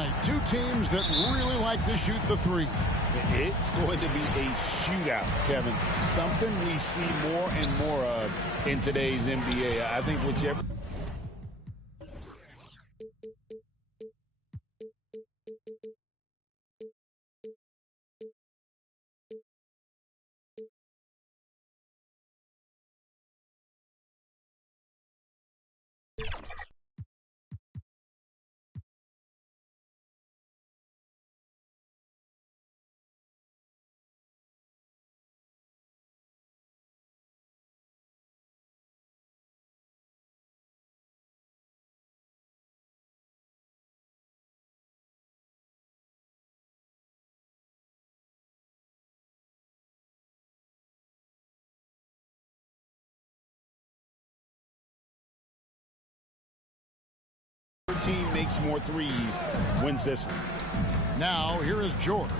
tonight. Two teams that really like to shoot the three. It's going to be a shootout, Kevin. Something we see more and more of in today's NBA. I think whichever... team makes more threes, wins this one. Now, here is George.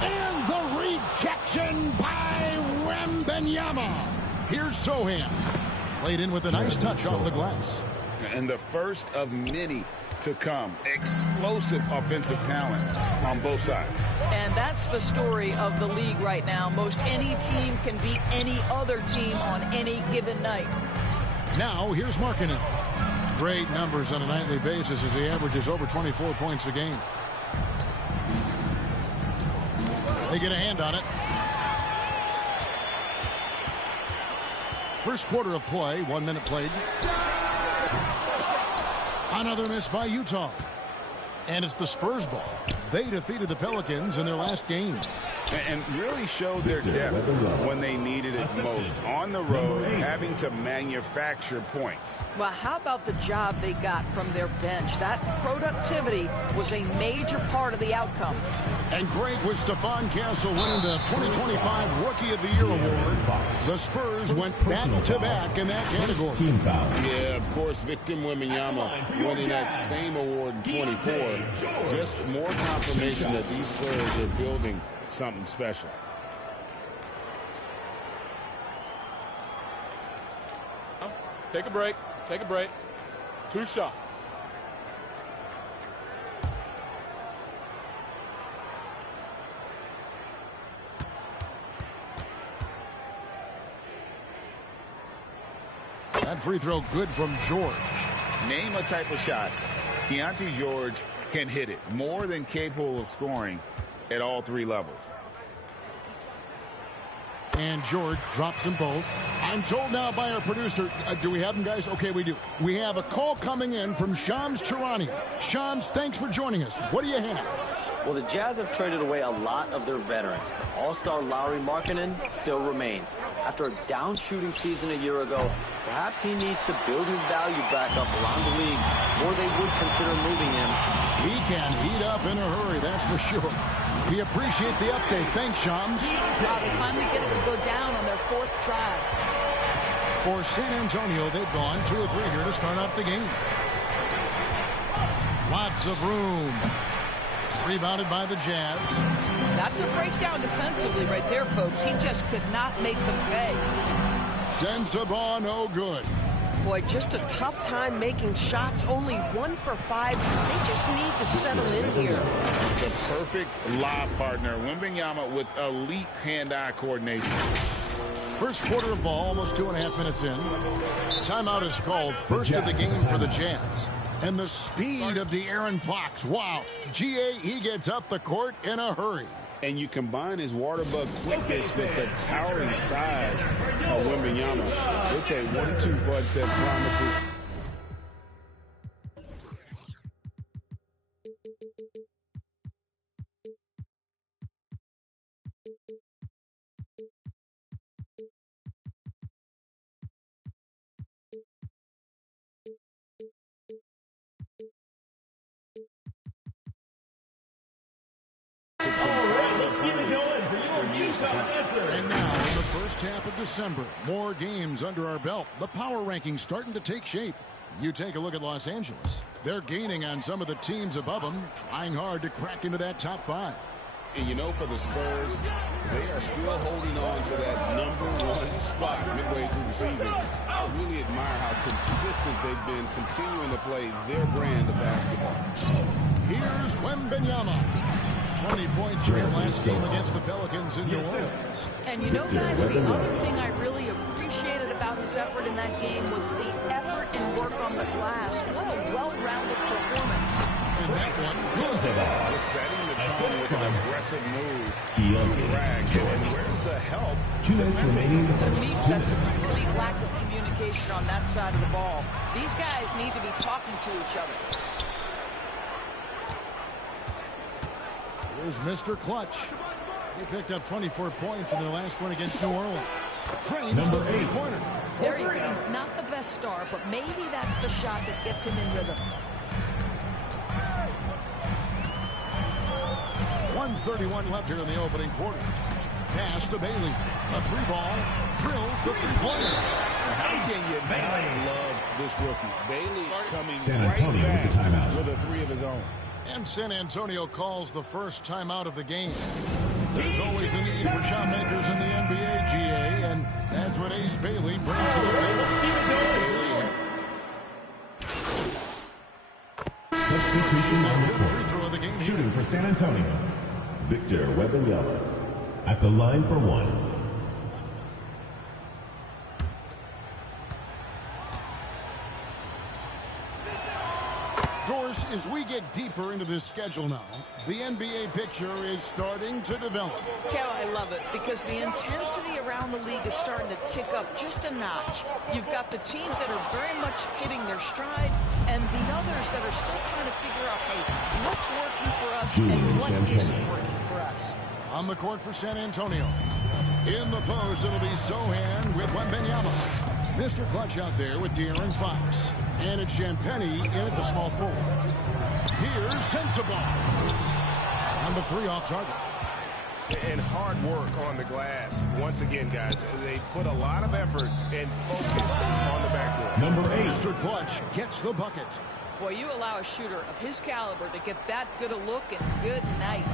And the rejection by Wembanyama. Here's Sohan. Played in with a nice touch off the glass. And the first of many to come. Explosive offensive talent on both sides. And that's the story of the league right now. Most any team can beat any other team on any given night. Now, here's Markkanen. Great numbers on a nightly basis as he averages over 24 points a game. They get a hand on it. First quarter of play, 1 minute played. Another miss by Utah. And it's the Spurs ball. They defeated the Pelicans in their last game. And really showed their depth when they needed it most. On the road, having to manufacture points. Well, how about the job they got from their bench? That productivity was a major part of the outcome. And great with Stephon Castle winning the 2025 Rookie of the Year award. The Spurs went back-to-back in that category. Yeah, of course, Victor Wembanyama winning that same award in 24. Just more confirmation that these Spurs are building something special. Take a break. Take a break. 2 shots. That free throw good from George. Name a type of shot Kooly-ToonYT George can hit it. More than capable of scoring at all 3 levels. And George drops them both. I'm told now by our producer, do we have them, guys? Okay, we do. We have a call coming in from Shams Charania. Shams, thanks for joining us. What do you have? Well, the Jazz have traded away a lot of their veterans. All-star Lauri Markkanen still remains. After a down-shooting season a year ago, perhaps he needs to build his value back up around the league before they would consider moving him. He can heat up in a hurry, that's for sure. We appreciate the update. Thanks, Shams. Wow, they finally get it to go down on their 4th try. For San Antonio, they've gone 2 or 3 here to start out the game. Lots of room. Rebounded by the Jazz. That's a breakdown defensively right there, folks. He just could not make them pay. Sends the ball no good. Boy, just a tough time making shots. Only 1 for 5. They just need to settle in here. The perfect lob partner. Wembanyama with elite hand-eye coordination. First quarter of ball, almost 2.5 minutes in. Timeout is called. First of the game for the Jazz. And the speed of De'Aaron Fox. Wow. GA, he gets up the court in a hurry. And you combine his water bug quickness with the towering size of Wembanyama. It's a 1-2 punch that promises. And now, in the first half of December, more games under our belt. The power rankings starting to take shape. You take a look at Los Angeles. They're gaining on some of the teams above them, trying hard to crack into that top 5. And you know, for the Spurs, they are still holding on to that #1 spot midway through the season. I really admire how consistent they've been continuing to play their brand of basketball. Wembanyama. 20 points for him last game against the Pelicans in New Orleans. And you know, guys, the other thing I really appreciated about his effort in that game was the effort and work on the glass. What a well-rounded performance. And that one, Just setting the tone with an aggressive move to drag. And where's the help? 2 minutes remaining in the To first. me, 2 that's a minutes. complete lack of communication on that side of the ball. These guys need to be talking to each other. here's Mr. Clutch. He picked up 24 points in their last one against New Orleans. Trains the three-pointer. There you go. Not the best start, but maybe that's the shot that gets him in rhythm. 1:31 left here in the opening quarter. Pass to Bailey. A three-ball. Drills the three-pointer. How can you not love this rookie? Bailey coming San right Antonio back with the timeout. with a three of his own. And San Antonio calls the first timeout of the game. There's always a need for shot makers in the NBA, GA, and that's what Ace Bailey brings to the table. Substitution on the Free court. throw of the game. Shooting for San Antonio, Victor Wembanyama. At the line for one. Doris, as we get deeper into this schedule now, the NBA picture is starting to develop. Cal, I love it because the intensity around the league is starting to tick up just a notch. You've got the teams that are very much hitting their stride and the others that are still trying to figure out, hey, what's working for us and what isn't working for us. On the court for San Antonio. In the post, it'll be Sohan with Wembanyama. Mr. Clutch out there with De'Aaron Fox. And it's Champagnie in at the small forward. Here's Sensabaugh. On the three off target. And hard work on the glass. Once again, guys, they put a lot of effort and focus on the backboard. Number 8. Mr. Clutch gets the bucket. Boy, you allow a shooter of his caliber to get that good a look and good night.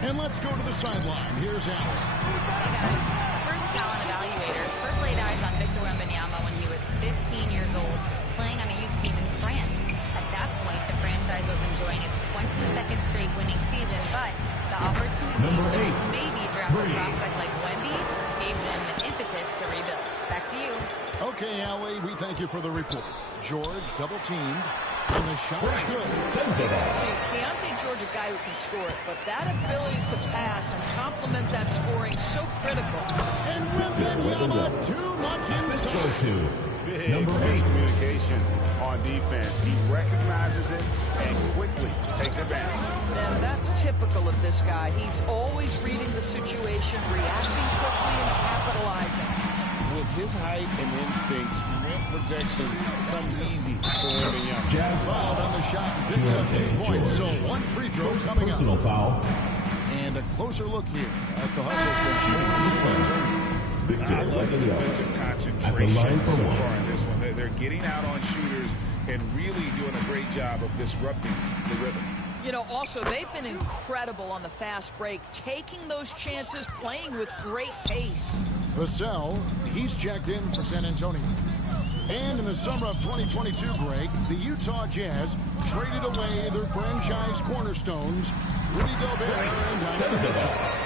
And let's go to the sideline. Here's Allen. Hey guys, Spurs talent evaluators first laid eyes on Victor Wembanyama when he was 15 years old, playing on a youth team in France. At that point, the franchise was enjoying its 22nd straight winning season, but the opportunity to just maybe draft a prospect like Wemby gave them the impetus to rebuild. Back to you. Okay, Allie, we thank you for the report. George double-teamed, and the shot is good. See, Keontae George, a guy who can score it, but that ability to pass and complement that scoring so critical. And Wembanyama, too much Assist inside. goes to Big number 8. miscommunication on defense. He recognizes it and quickly takes advantage. And that's typical of this guy. He's always reading the situation, reacting quickly, and capitalizing. With his height and instincts, rim protection comes easy for Wembanyama. Jazz Fouled on the shot, picks up 2 points, so one free throw coming personal up. foul. And a closer look here at the hustle station. Victor I love the defensive Wembanyama. At the concentration line for so one. far in this one. They're getting out on shooters and really doing a great job of disrupting the rhythm. You know, also, they've been incredible on the fast break, taking those chances, playing with great pace. Vassell, he's checked in for San Antonio. And in the summer of 2022, Greg, the Utah Jazz traded away their franchise cornerstones, Rudy Gobert and Donovan Mitchell.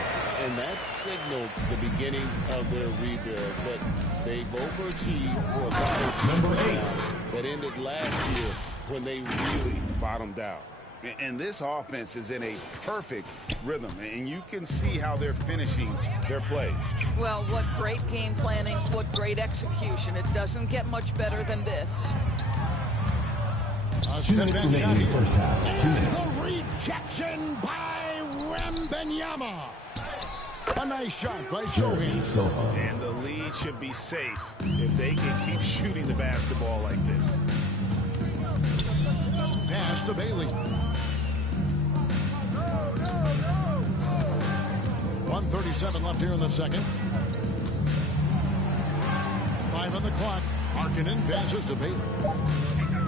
And that signaled the beginning of their rebuild, but they've overachieved for a couple of Number seasons 8. now that ended last year when they really bottomed out. And this offense is in a perfect rhythm, and you can see how they're finishing their plays. Well, what great game planning, what great execution. It doesn't get much better than this. 2 minutes remaining in the first half. 2 minutes. The rejection by Wembanyama. A nice shot by Jeremy Sohan. Soho. And the lead should be safe if they can keep shooting the basketball like this. Pass to Bailey. 1:37 left here in the second. 5 on the clock. Markkanen passes to Bailey.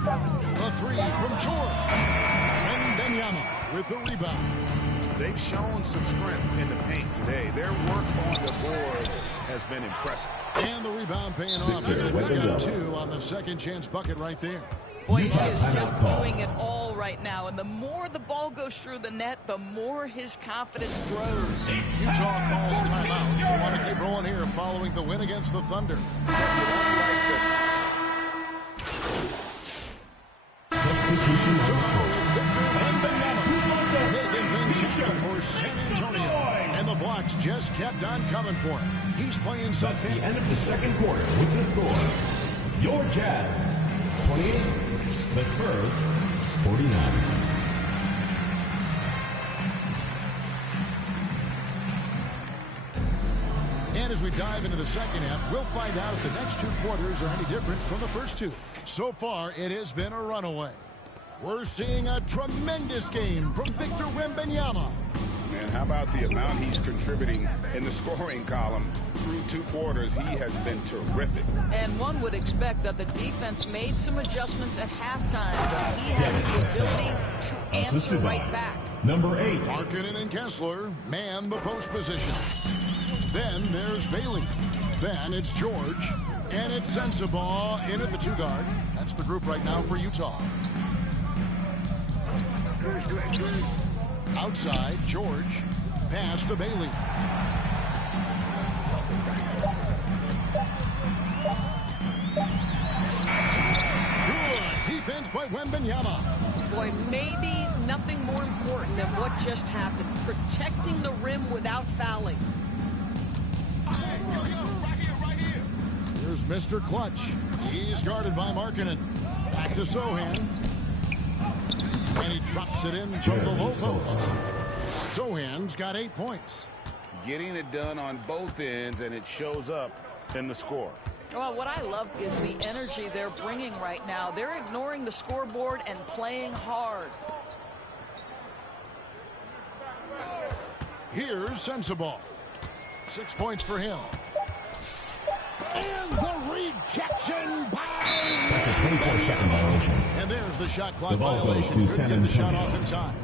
A three from George. And Wembanyama with the rebound. They've shown some strength in the paint today. Their work on the boards has been impressive. And the rebound paying off as they pick up 2 on the second chance bucket right there. Boy, he Utah is just timeout call. doing it all right now, and the more the ball goes through the net, the more his confidence grows. Utah calls timeout. They want to keep rolling here following the win against the Thunder. Substitution For San Antonio. And the blocks just kept on coming for him. He's playing That's something. the end of the second quarter with the score. Your Jazz, 28. The Spurs, 49. And as we dive into the second half, we'll find out if the next 2 quarters are any different from the first 2. So far, it has been a runaway. We're seeing a tremendous game from Victor Wembanyama. Man, how about the amount he's contributing in the scoring column? Through 2 quarters, he has been terrific. And one would expect that the defense made some adjustments at halftime, but he has the ability to answer right back. Number 8. Markkanen and Kessler man the post position. Then there's Bailey. Then it's George. And it's Sensabaugh in at the 2 guard. That's the group right now for Utah. Outside, George. Pass to Bailey. Good defense by Wembanyama. Boy, maybe nothing more important than what just happened. Protecting the rim without fouling. Here's Mr. Clutch. He's guarded by Markkanen. Back to Sohan. And he drops it in from the low post. Sohan's got 8 points. Getting it done on both ends, and it shows up in the score. Well, what I love is the energy they're bringing right now. They're ignoring the scoreboard and playing hard. Here's Sensabaugh. 6 points for him. And the rejection by... That's a 24-second violation. And there's the shot clock The ball goes violation. to Couldn't San get the shot Antonio. off in time.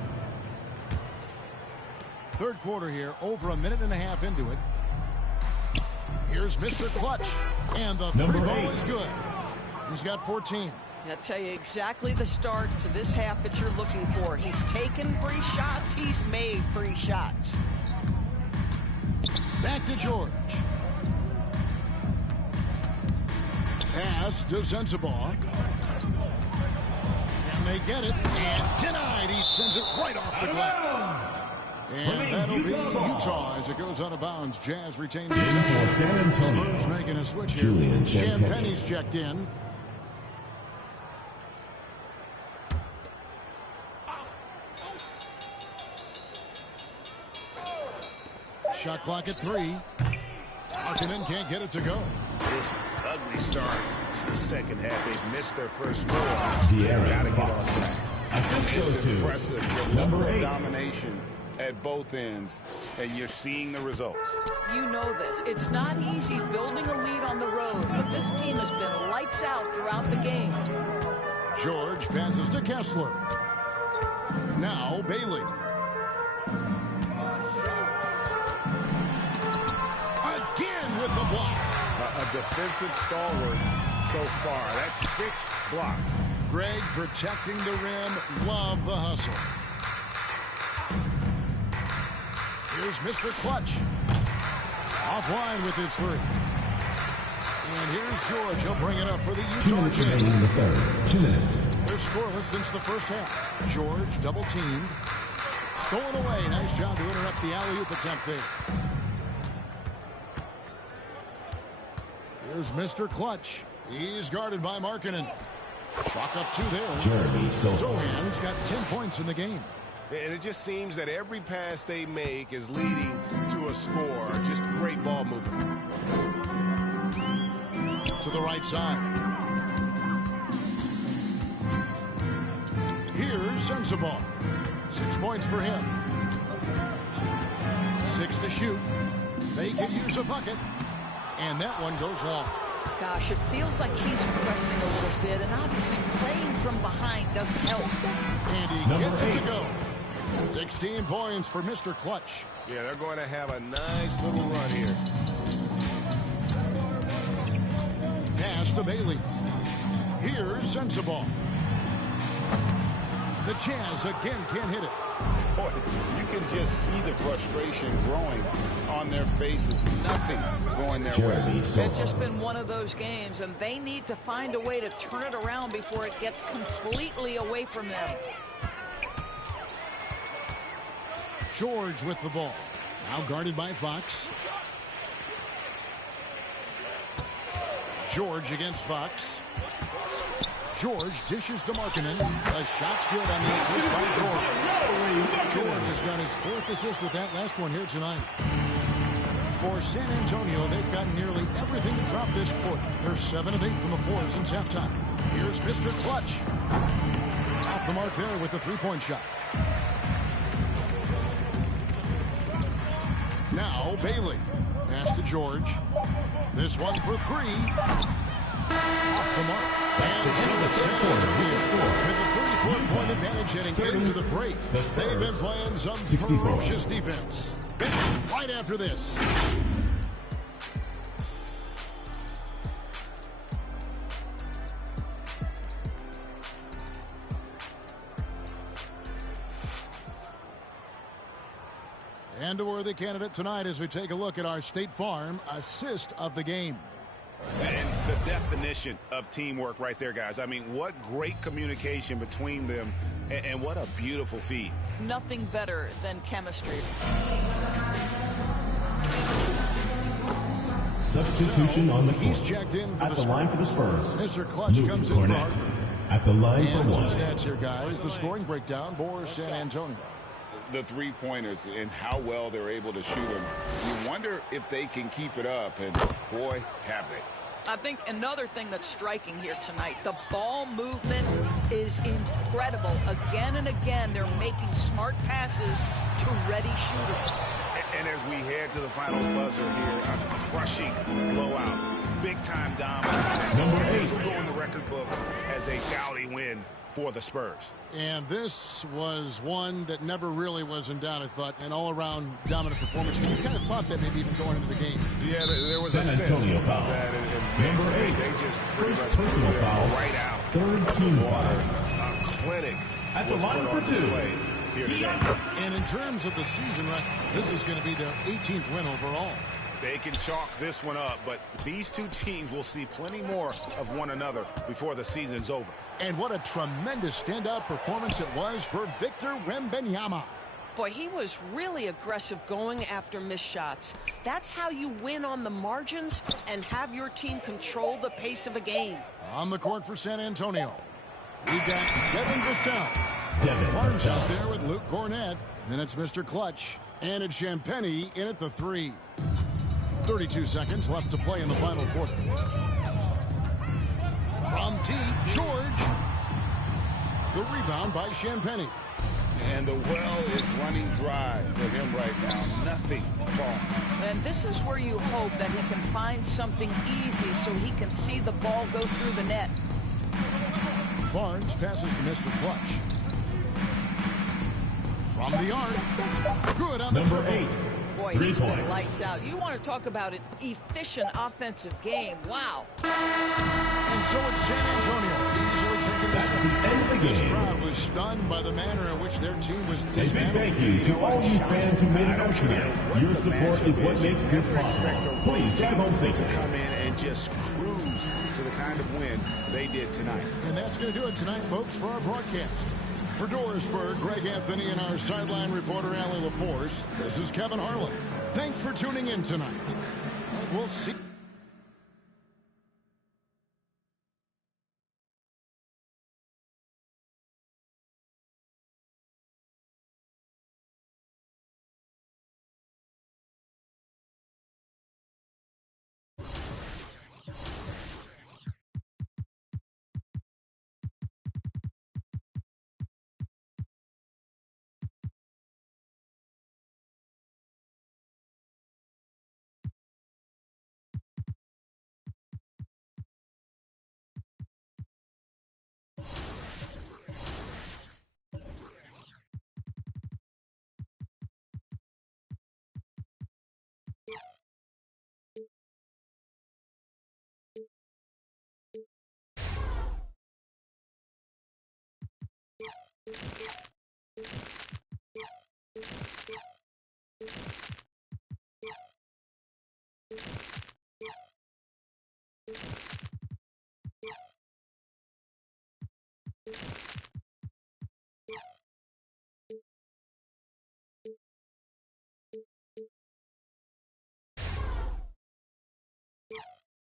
Third quarter here, over a minute and a half into it. Here's Mr. Clutch. And the Number 3 ball 8. is good. He's got 14. I'll tell you exactly the start to this half that you're looking for. He's taken 3 shots. He's made 3 shots. Back to George. Pass to Sensabaugh. And they get it. And denied. He sends it right off the glass. And that'll be Utah as it goes out of bounds. Jazz retains In for San Antonio. Spurs making a switch here. Julian Champagne's checked in. Shot clock at 3. Markkanen can't get it to go. Ugly start to the second half. They've missed their first 4. De'Aaron They've got to get on Fox. track. Assist goes It's to impressive. The number level of 8. domination at both ends, and you're seeing the results. You know this. It's not easy building a lead on the road, but this team has been lights out throughout the game. George passes to Kessler. Now Bailey. Again with the block. A defensive stalwart so far. That's 6 blocks. Greg protecting the rim. Love the hustle. Here's Mr. Clutch. Offline with his 3. And here's George. He'll bring it up for the 2 Utah minutes Jazz. remaining in the third. 2 minutes. They're scoreless since the first half. George double teamed. Stolen away. Nice job to interrupt the alley-oop attempt there. Here's Mr. Clutch. He's guarded by Markkanen. Chalk up 2 there. Jeremy Sohan's got 10 points in the game. And it just seems that every pass they make is leading to a score. Just great ball movement. To the right side. Here's Sensabaugh. 6 points for him. 6 to shoot. They could use a bucket. And that one goes long. Gosh, it feels like he's pressing a little bit, and obviously playing from behind doesn't help. And he Number gets it to 8. go. 16 points for Mr. Clutch. Yeah, they're going to have a nice little run here. Pass to Bailey. Here's Sensabaugh. The Jazz again can't hit it. Boy, you can just see the frustration growing on their faces. Nothing going their way. It's just been one of those games, and they need to find a way to turn it around before it gets completely away from them. George with the ball. Now guarded by Fox. George against Fox. George dishes to Markkanen. The shot's good on the assist by George. George has got his 4th assist with that last one here tonight. For San Antonio, they've got nearly everything to drop this quarter. They're 7 of 8 from the floor since halftime. Here's Mr. Clutch. Off the mark there with the three-point shot. Now Bailey. Pass to George. This one for 3. Off the mark. And with a 34-point advantage heading into the break. They've been playing some ferocious defense. Right after this. And a worthy candidate tonight as we take a look at our State Farm assist of the game. And the definition of teamwork right there, guys. I mean, what great communication between them, and what a beautiful feed. Nothing better than chemistry. Substitution on the court. He's checked in for at the line for the Spurs. Mr. Clutch comes in for Hartford. At the line and for some 1. stats here, guys. The scoring breakdown for San Antonio. The three-pointers and how well they're able to shoot them. You wonder if they can keep it up, and boy, have they. I think another thing that's striking here tonight, the ball movement is incredible. Again and again, they're making smart passes to ready shooters. And as we head to the final buzzer here, a crushing blowout. Big-time dominance. Number 8. This will go in the record books as a gaudy win for the Spurs. And this was one that never really was in doubt, I thought. An all-around dominant performance. You kind of thought that maybe even going into the game. Yeah, there was San a Antonio sense foul. that Number 8. They just First personal foul. right out. 3rd team foul. A clinic At the was line put for on 2. display here today. And in terms of the season record, this is going to be their 18th win overall. They can chalk this one up, but these two teams will see plenty more of one another before the season's over. And what a tremendous standout performance it was for Victor Wembanyama. Boy, he was really aggressive going after missed shots. That's how you win on the margins and have your team control the pace of a game. On the court for San Antonio, we've got Devin Vassell. Devin Barnes out Vassell. there with Luke Cornett. And it's Mr. Clutch. And it's Champagnie in at the 3. 32 seconds left to play in the final quarter. From deep, George. The rebound by Champagnie. And the well is running dry for him right now. Nothing falling. And this is where you hope that he can find something easy so he can see the ball go through the net. Barnes passes to Mr. Clutch. From the arc. Good on the Number triple. 8. Boy, 3 he's been points. lights out. You want to talk about an efficient offensive game. Wow. And so it's San Antonio easily taking this That's one. the end of the This game. crowd was stunned by the manner in which their team was A big dismantled. thank you to all you fans who made it out tonight. Your support is what makes this possible. Please drive home safely. Come in and just cruise to the kind of win they did tonight. And that's going to do it tonight, folks, for our broadcast. For Dorisburg, Greg Anthony, and our sideline reporter, Allie LaForce, this is Kevin Harlan. Thanks for tuning in tonight. We'll see.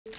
Oh,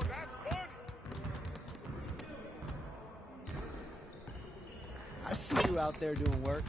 that's funny. I see you out there doing work.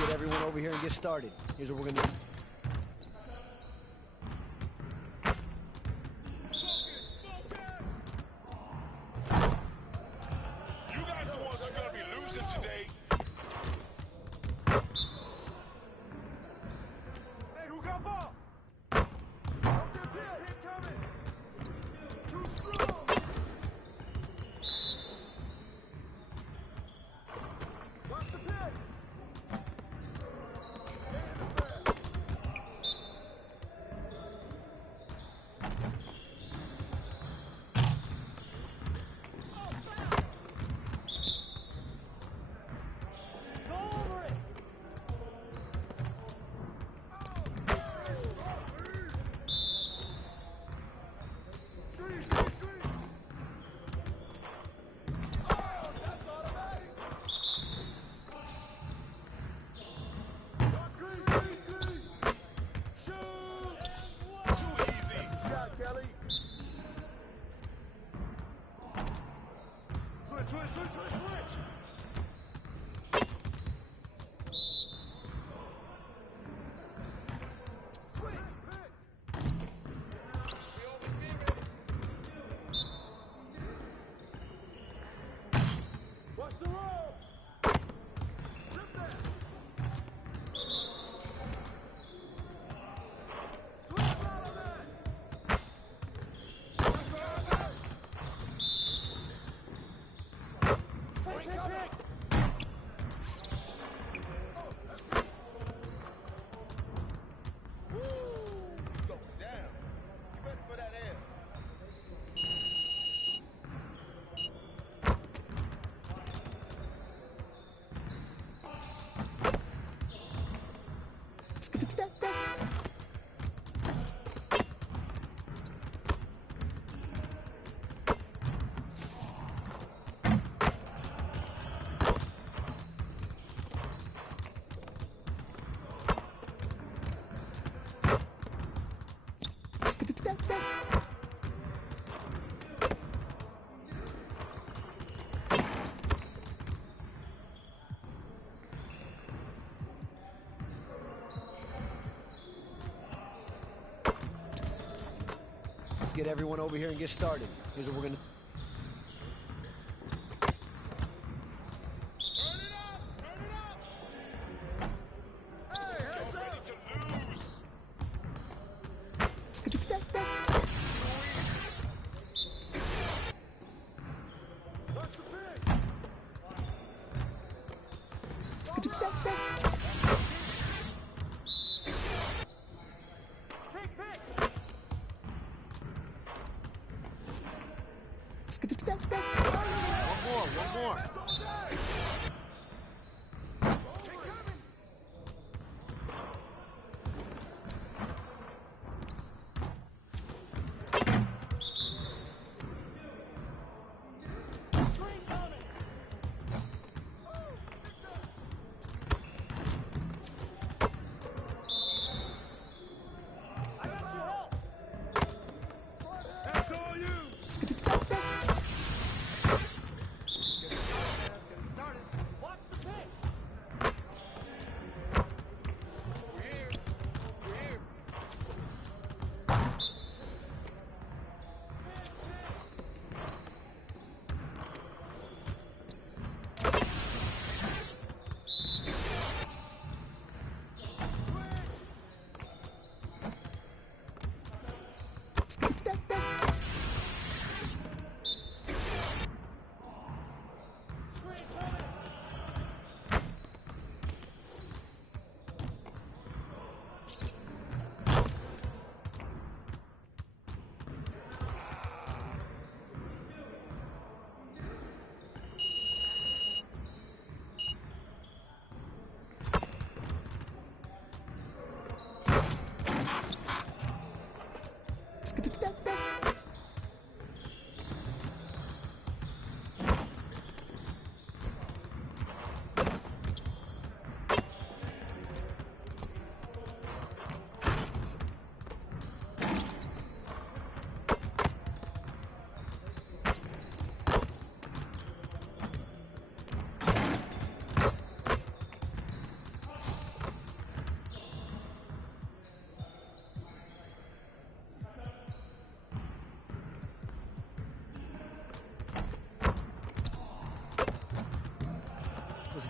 Get everyone over here and get started. Here's what we're gonna do. You guys are the ones who are going to be losing today. Hey, who got ball? Up there, Bill. Hit coming. Too strong. Watch the pin. What's the roll? Rip that. Switch out of that. Pick. Woo! Go down. You ready for that air? Let's get everyone over here and get started. Here's what we're gonna. Turn it up! Turn it up! Hey, hands ready to lose! What's the pick? One more.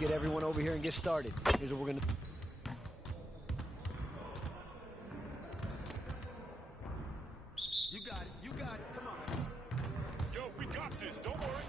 get everyone over here and get started. Here's what we're going to... You got it. You got it. Come on. Yo, we got this. Don't worry.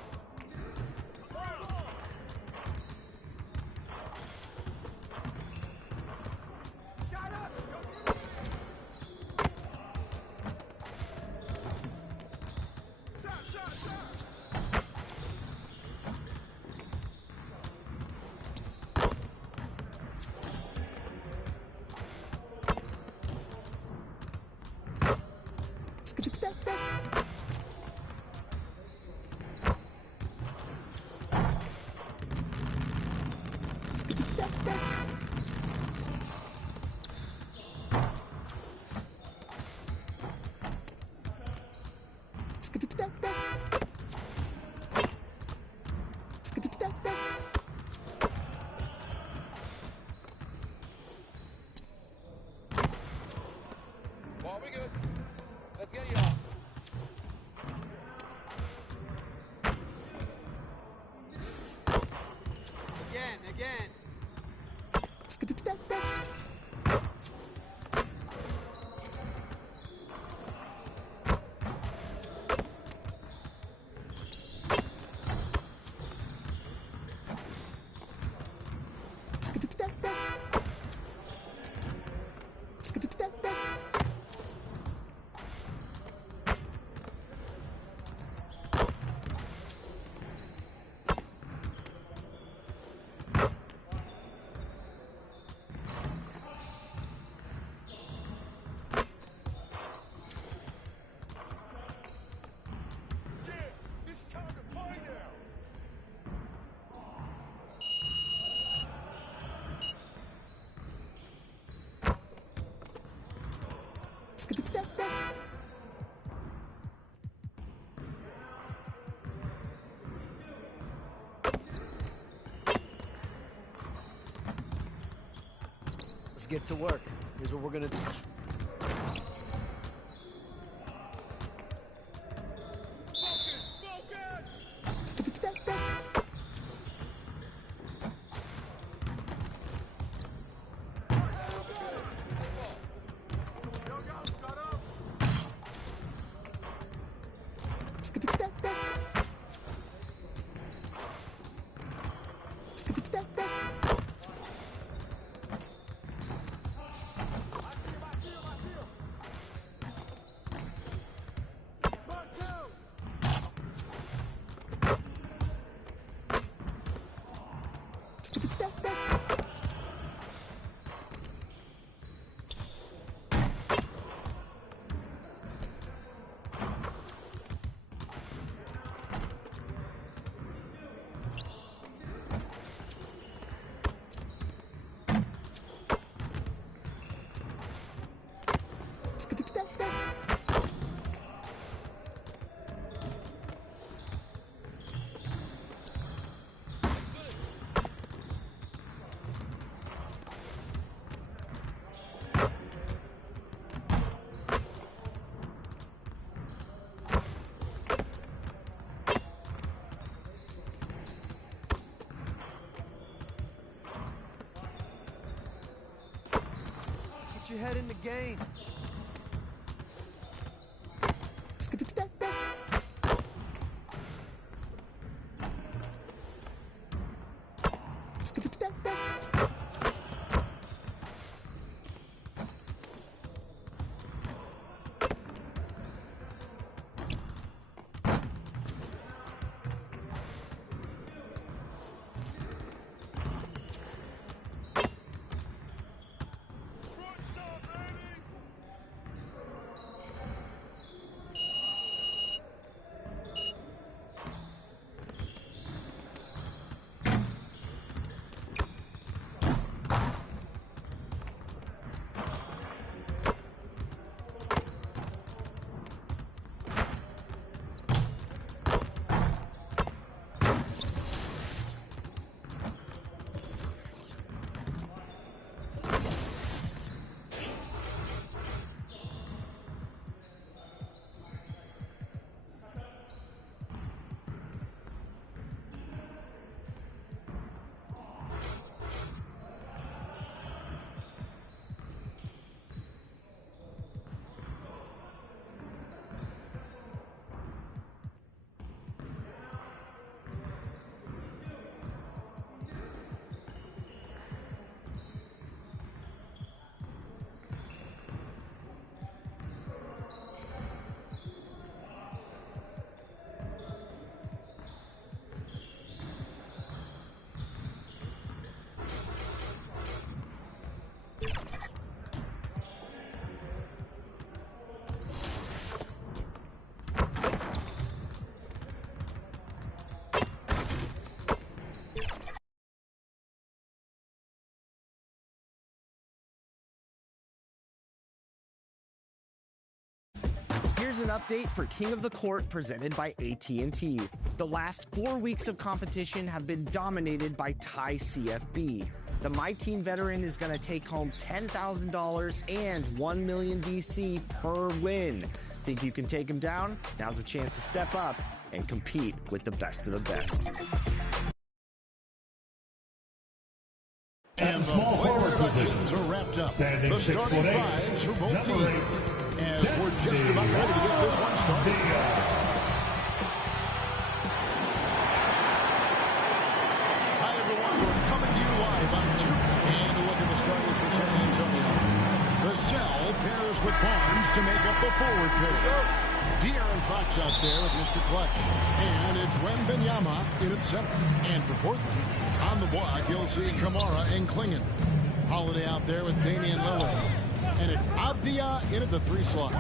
Well, we good. Let's get you off. Again. Let's get to work. Here's what we're going to do. Get your head in the game. Here's an update for King of the Court presented by AT&T. The last 4 weeks of competition have been dominated by Thai CFB. The My Team veteran is going to take home $10,000 and $1 million VC per win. Think you can take him down? Now's the chance to step up and compete with the best of the best. And the small forward positions are wrapped up. Standing The starting 6'8", fives for both number teams. As we're just about ready to get this one started. Hi, everyone. We're coming to you live on 2. And a look at the starters for San Antonio. The cell pairs with Barnes to make up the forward pair. De'Aaron Fox out there with Mr. Clutch. And it's Wembanyama in at center. And for Portland, on the block, you'll see Kamara and Klingon. Holiday out there with Damian Lillard. And it's Avdia in at the 3 slot.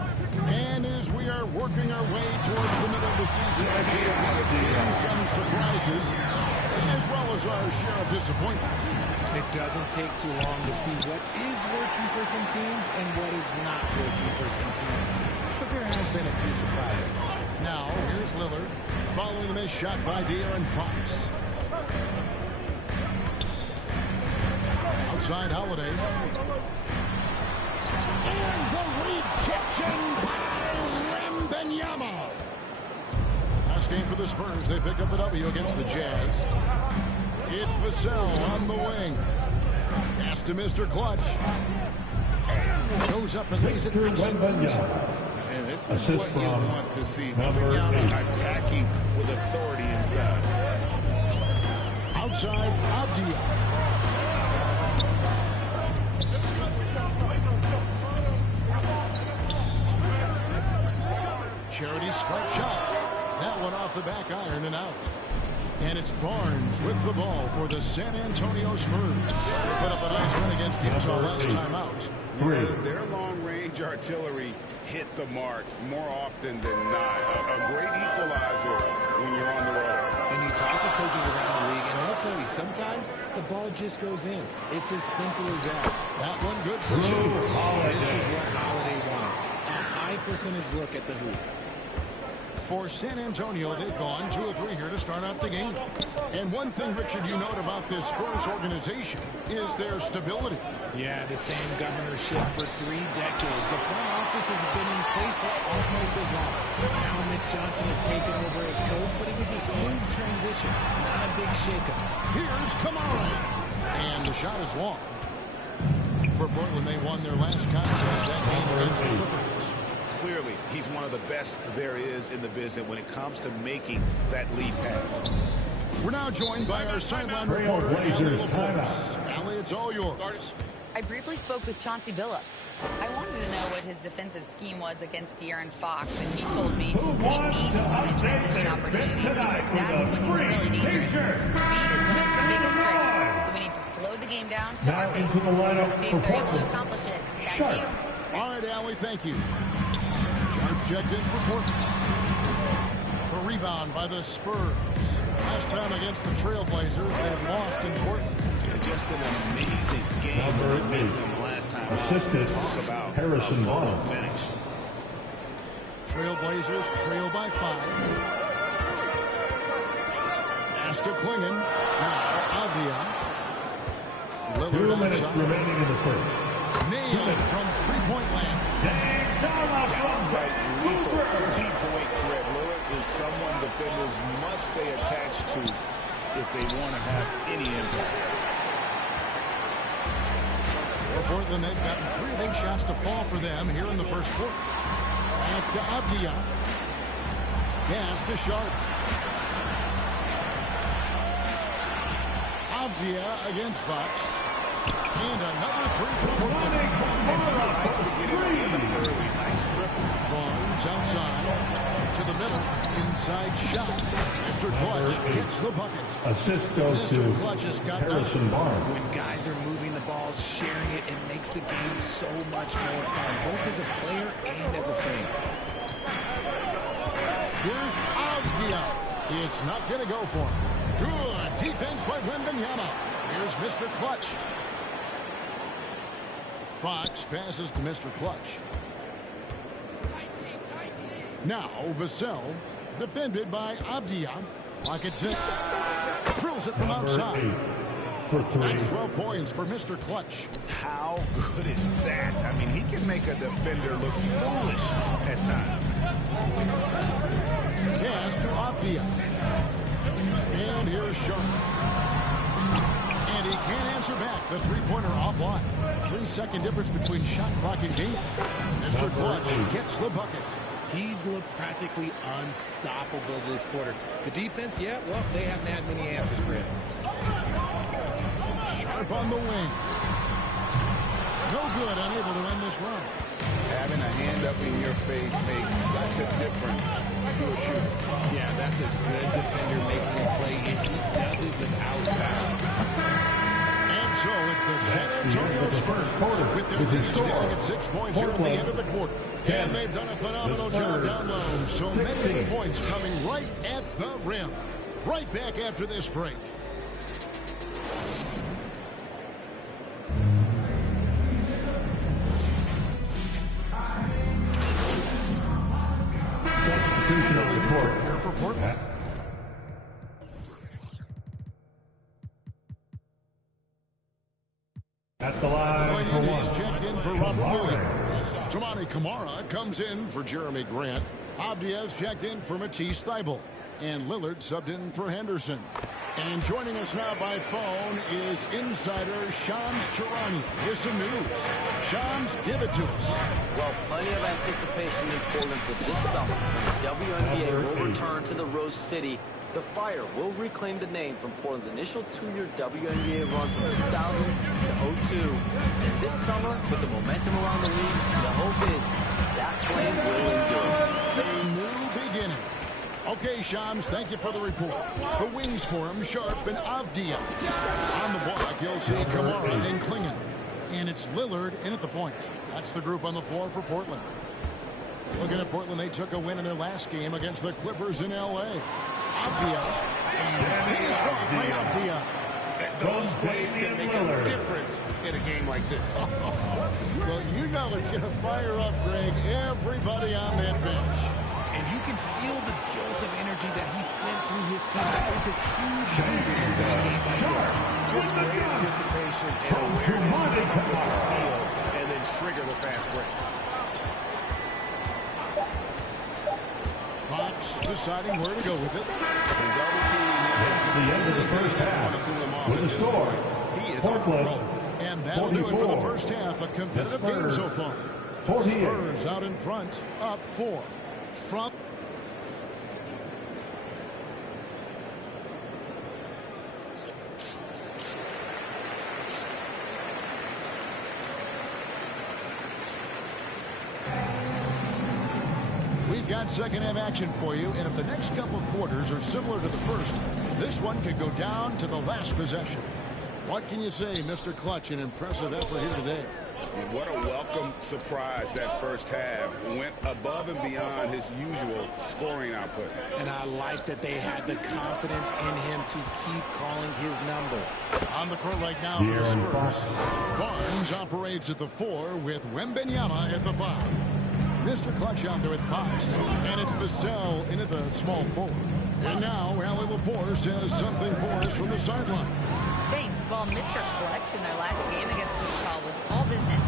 And as we are working our way towards the middle of the season, we have seen some surprises, as well as our share of disappointment. It doesn't take too long to see what is working for some teams and what is not working for some teams. But there has been a few surprises. Now, here's Lillard, following the missed shot by De'Aaron Fox. Outside Holiday. And the rejection by Wembanyama. Last game for the Spurs, they picked up the W against the Jazz. It's Vassell on the wing. Pass to Mr. Clutch. Goes up and lays it nice and easy. And this is what you want to see. Wembanyama attacking with authority inside. Outside, Avdia. Charity stripe shot. That one off the back iron and out. And it's Barnes with the ball for the San Antonio Spurs. They put up a nice win against Utah last time out. Their long-range artillery hit the mark more often than not. A great equalizer when you're on the road. And you talk to coaches around the league, and they'll tell you sometimes the ball just goes in. It's as simple as that. That one good for 2. This is what Holiday wants. A high percentage look at the hoop. For San Antonio, they've gone 2 of 3 here to start out the game. And one thing, Richard, you note about this Spurs organization is their stability. Yeah, the same governorship for 3 decades. The front office has been in place for almost as long. Now Mitch Johnson has taken over as coach, but it was a smooth transition, not a big shakeup. Here's Kamara. And the shot is long. For Portland, they won their last contest that game against the Clippers. Clearly, he's one of the best there is in the business when it comes to making that lead pass. We're now joined by our sideline reporter, Allie, it's all yours. I briefly spoke with Chauncey Billups. I wanted to know what his defensive scheme was against De'Aaron Fox, and he told me he needs wide transition opportunities because that's when he's really dangerous. Speed is one of his biggest strengths, so we need to slow the game down to our pace. Let's see if they're able to accomplish it. Back to you. All right, Allie, thank you. Sharps checked in for Portland. A rebound by the Spurs. Last time against the Trailblazers, they had lost in Portland. Just an amazing game. Number 8, last time. assisted Harrison Barnes. Trailblazers trail by 5. Pass to Klingon. Now Avdia. 2 minutes remaining in the first. Nailed from three-point land. Downright lethal three-point threat. Lillard is someone defenders must stay attached to if they want to have any impact. For Portland, they've gotten 3 big shots to fall for them here in the first quarter. Back to Avdia. Pass to Sharp. Avdia against Fox. And another 3 for Portland. Likes to get it early. Nice triple. Barnes outside. To the middle. Inside shot. Mr. Clutch gets the bucket. Assist goes to Harrison Barnes. When guys are moving the ball, sharing it, it makes the game so much more fun, both as a player and as a fan. Here's Avdia. It's not going to go for him. Good defense by Wembanyama. Here's Mr. Clutch. Fox passes to Mr. Clutch. Now Vassell, defended by Avdia. Clock at 6. Drills it from outside. That's 12 points for Mr. Clutch. How good is that? I mean, he can make a defender look foolish at times. Pass to Avdia. And here's Sharp. And he can't answer back. The three-pointer offline. 3-second difference between shot clock and game. Mr. Clutch gets the bucket. He's looked practically unstoppable this quarter. The defense, yeah, well, they haven't had many answers for him. Sharp on the wing. No good, unable to end this run. Having a hand up in your face makes such a difference to a shooter. Yeah, that's a good defender making a play, and he does it without foul. And so it's the San Antonio Spurs with their lead standing at 6 points here at the end of the quarter. And they've done a phenomenal job down low. So many of the points coming right at the rim. Right back after this break. Substitution on the court. Here for Portland. At the line for one. Checked in for Robert Williams. Toumani Camara comes in for Jeremy Grant. Abdias checked in for Matisse Thybulle. And Lillard subbed in for Henderson. And joining us now by phone is insider Shams Charania. Here's some news. Shams, give it to us. Well, plenty of anticipation in Portland for this summer. When the WNBA will return to the Rose City. The Fire will reclaim the name from Portland's initial 2-year WNBA run from 2000 to 02. And this summer, with the momentum around the league, the hope is that flame will endure. A new beginning. Okay, Shams, thank you for the report. The wings for him, Sharp and Avdia. On the block, you'll see Kamara and Klingon. And it's Lillard in at the point. That's the group on the floor for Portland. Looking at Portland, they took a win in their last game against the Clippers in L.A. Avdia. And finished off by Avdia. Those plays can make a difference in a game like this. Well, you know it's going to fire up, Greg, everybody on that bench. And you can feel the jolt of energy that he sent through his team. That was a huge boost into a game like this. Just great anticipation and awareness to come up with the steal and then trigger the fast break. Fox deciding where to go with it. And double team It's the end of the first half. With the score, Portland And that'll do it for the first half. A competitive game so far. Spurs out in front, up 4. From we've got second half action for you, and if the next couple of quarters are similar to the first, this one could go down to the last possession. What can you say, Mr. Clutch? An impressive effort here today. And what a welcome surprise that first half. Went above and beyond his usual scoring output. And I like that they had the confidence in him to keep calling his number. On the court right now for the Spurs. Barnes operates at the 4 with Wembenyama at the 5. Mr. Clutch out there with Fox. And it's Vassell in at the small forward. And now Allie LaForce has something for us from the sideline. Thanks. Well, Mr. Clutch in their last game against Utah was all business.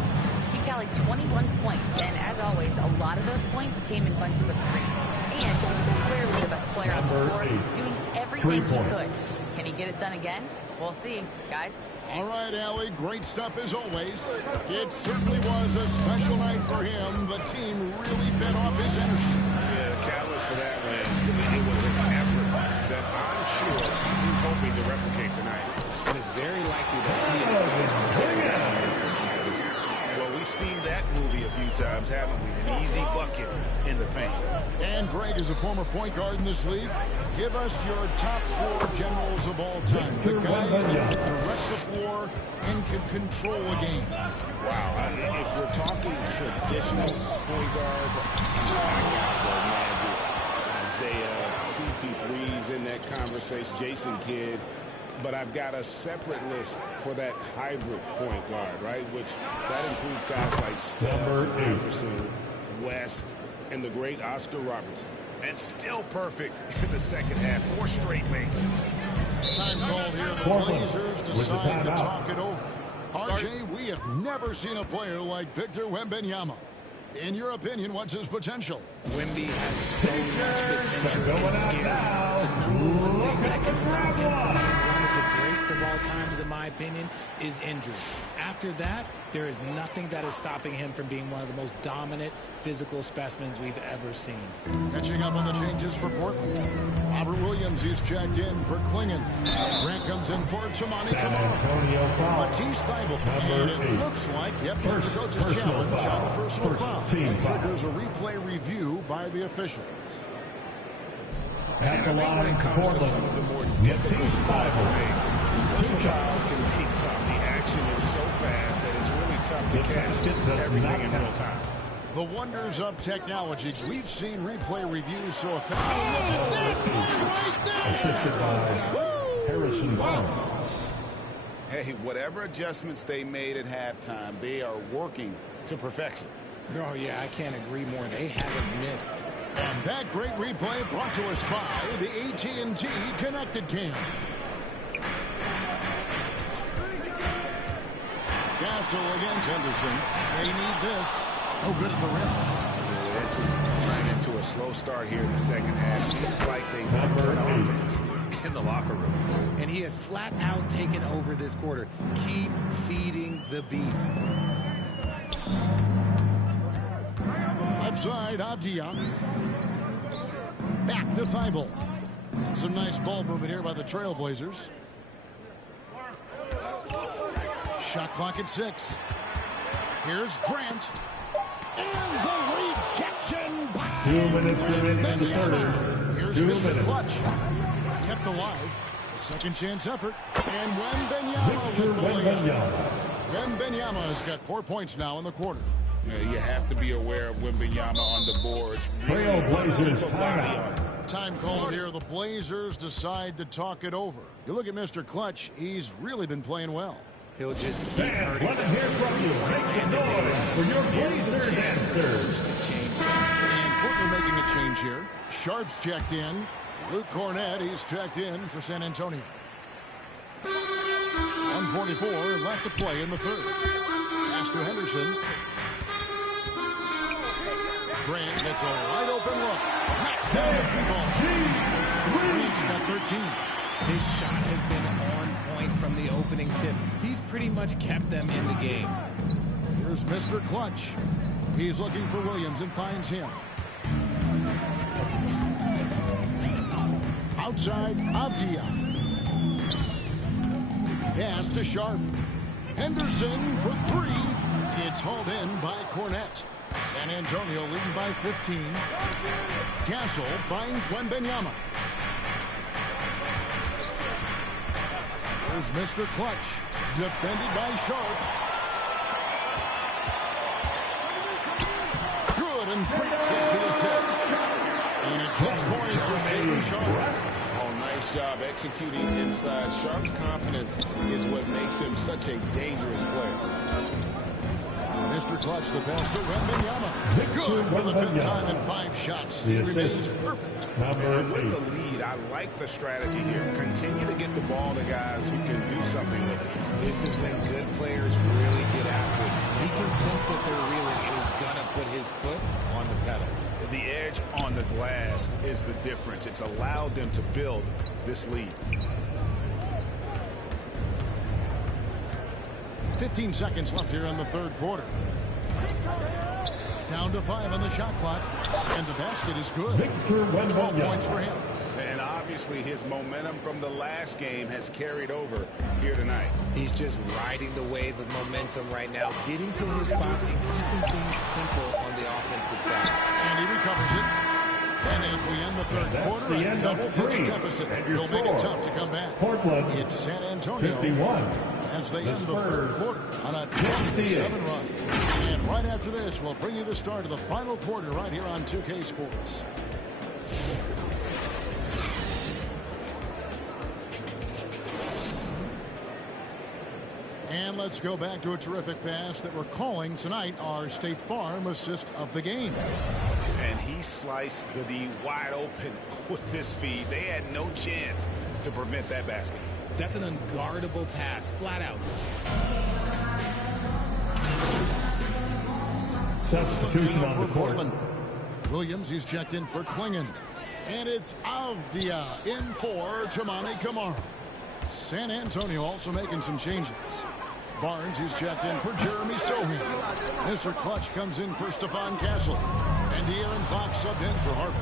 He tallied 21 points, and as always, a lot of those points came in bunches of 3. And he was clearly the best player on the floor, doing everything he could. Can he get it done again? We'll see, guys. All right, Allie, great stuff as always. It certainly was a special night for him. The team really fed off his energy. Yeah, the catalyst for that win, it was an effort that I'm sure he's hoping to replicate tonight. And it's very likely that he and his guys will carry that momentum into this one. Well, we've seen that movie a few times, haven't we? An easy bucket in the paint. And Greg is a former point guard in this league. Give us your top 4 generals of all time. The guys that can direct the floor and can control a game. Wow. If we're talking traditional point guards, I gotta go Magic, Isaiah, CP3's in that conversation, Jason Kidd. But I've got a separate list for that hybrid point guard, right? Which that includes guys like Steph and Iverson, West and the great Oscar Robertson. And still perfect in the second half. 4 straight lanes. Time called here. The Blazers decide to talk it over. RJ, we have never seen a player like Victor Wembanyama. In your opinion, what's his potential? Wemby has so much potential and skill. The number one thing that can stop him from being one of the greats of all times, in my opinion, is injury. After that, there is nothing that is stopping him from being one of the most dominant physical specimens we've ever seen. Catching up on the changes for Portland. Robert Williams, he's checked in for Klingon. Grant comes in for Tamani Kamara. Matisse Thybulle. And it looks like, yep, here's the coach's challenge on the personal foul. And triggers a replay review by the officials. At the line, Portland. Matisse Thybulle. Personal fouls can be tough. The action is so fast that it's really tough to catch everything in real time. The wonders of technology. We've seen replay reviews so effective. Look at that play right there. Assisted by Harrison Barnes. Hey, whatever adjustments they made at halftime, they are working to perfection. Oh, yeah, I can't agree more. They haven't missed. And that great replay brought to us by the AT&T Connected Cam. Castle against Henderson. They need this. No good at the rim. This is turning into a slow start here in the second half. Seems like they want an offense in the locker room. And he has flat out taken over this quarter. Keep feeding the beast. Left side, Avdia. Back to Thybulle. Some nice ball movement here by the Trailblazers. Shot clock at 6. Here's Grant. And the rejection by 2 minutes remaining in the third. Here's Mr. Clutch. Kept alive. A second chance effort. And Wembanyama with the layup. Wembanyama has got 4 points now in the quarter. You have to be aware of Wembanyama on the boards. Trailblazers timeout. Time called here. The Blazers decide to talk it over. You look at Mr. Clutch. He's really been playing well. He'll just keep hurting. Let him hear from you. Make some noise for your Blazer dancers. And Portland making a change here. Sharp's checked in. Luke Cornett, he's checked in for San Antonio. 1:44 left to play in the third. Pass to Henderson. Grant gets a wide open look. Knocks down the 3-ball. Grant's got 13. His shot has been on point from the opening tip. He's pretty much kept them in the game. Here's Mr. Clutch. He's looking for Williams and finds him. Outside, Avdia. Pass to Sharp. Henderson for 3. It's hauled in by Cornett. San Antonio leading by 15. Castle finds Wembanyama. Here's Mr. Clutch. Defended by Sharp. Good and quick gets the assist. And it's 6 points for Shaden Sharp. Oh, nice job executing inside. Sharp's confidence is what makes him such a dangerous player. Mr. Clutch, the pass to Wembanyama. Good for the 5th time in 5 shots. He remains perfect. And with the lead, I like the strategy here. Continue to get the ball to guys who can do something with it. This is when good players really get after it. He can sense that they're reeling and he's going to put his foot on the pedal. The edge on the glass is the difference. It's allowed them to build this lead. 15 seconds left here in the third quarter. Down to 5 on the shot clock. And the basket is good. 12 points for him. And obviously his momentum from the last game has carried over here tonight. He's just riding the wave of momentum right now, getting to his spots and keeping things simple on the offensive side. And he recovers it. And as we end the third quarter, a double-digit deficit. He'll make it tough to come back. Portland, it's San Antonio 51. As they end the third quarter on a 27 run. And right after this, we'll bring you the start of the final quarter right here on 2K Sports. And let's go back to a terrific pass that we're calling tonight our State Farm assist of the game. And he sliced the D wide open with this feed. They had no chance to prevent that basket. That's an unguardable pass, flat out. Substitution on the court. Portland. Williams, he's checked in for Klingon. And it's Avdia in for Tamani Kamara. San Antonio also making some changes. Barnes, he's checked in for Jeremy Sohan. Mr. Clutch comes in for Stephon Castle. And De'Aaron Fox subbed in for Harper.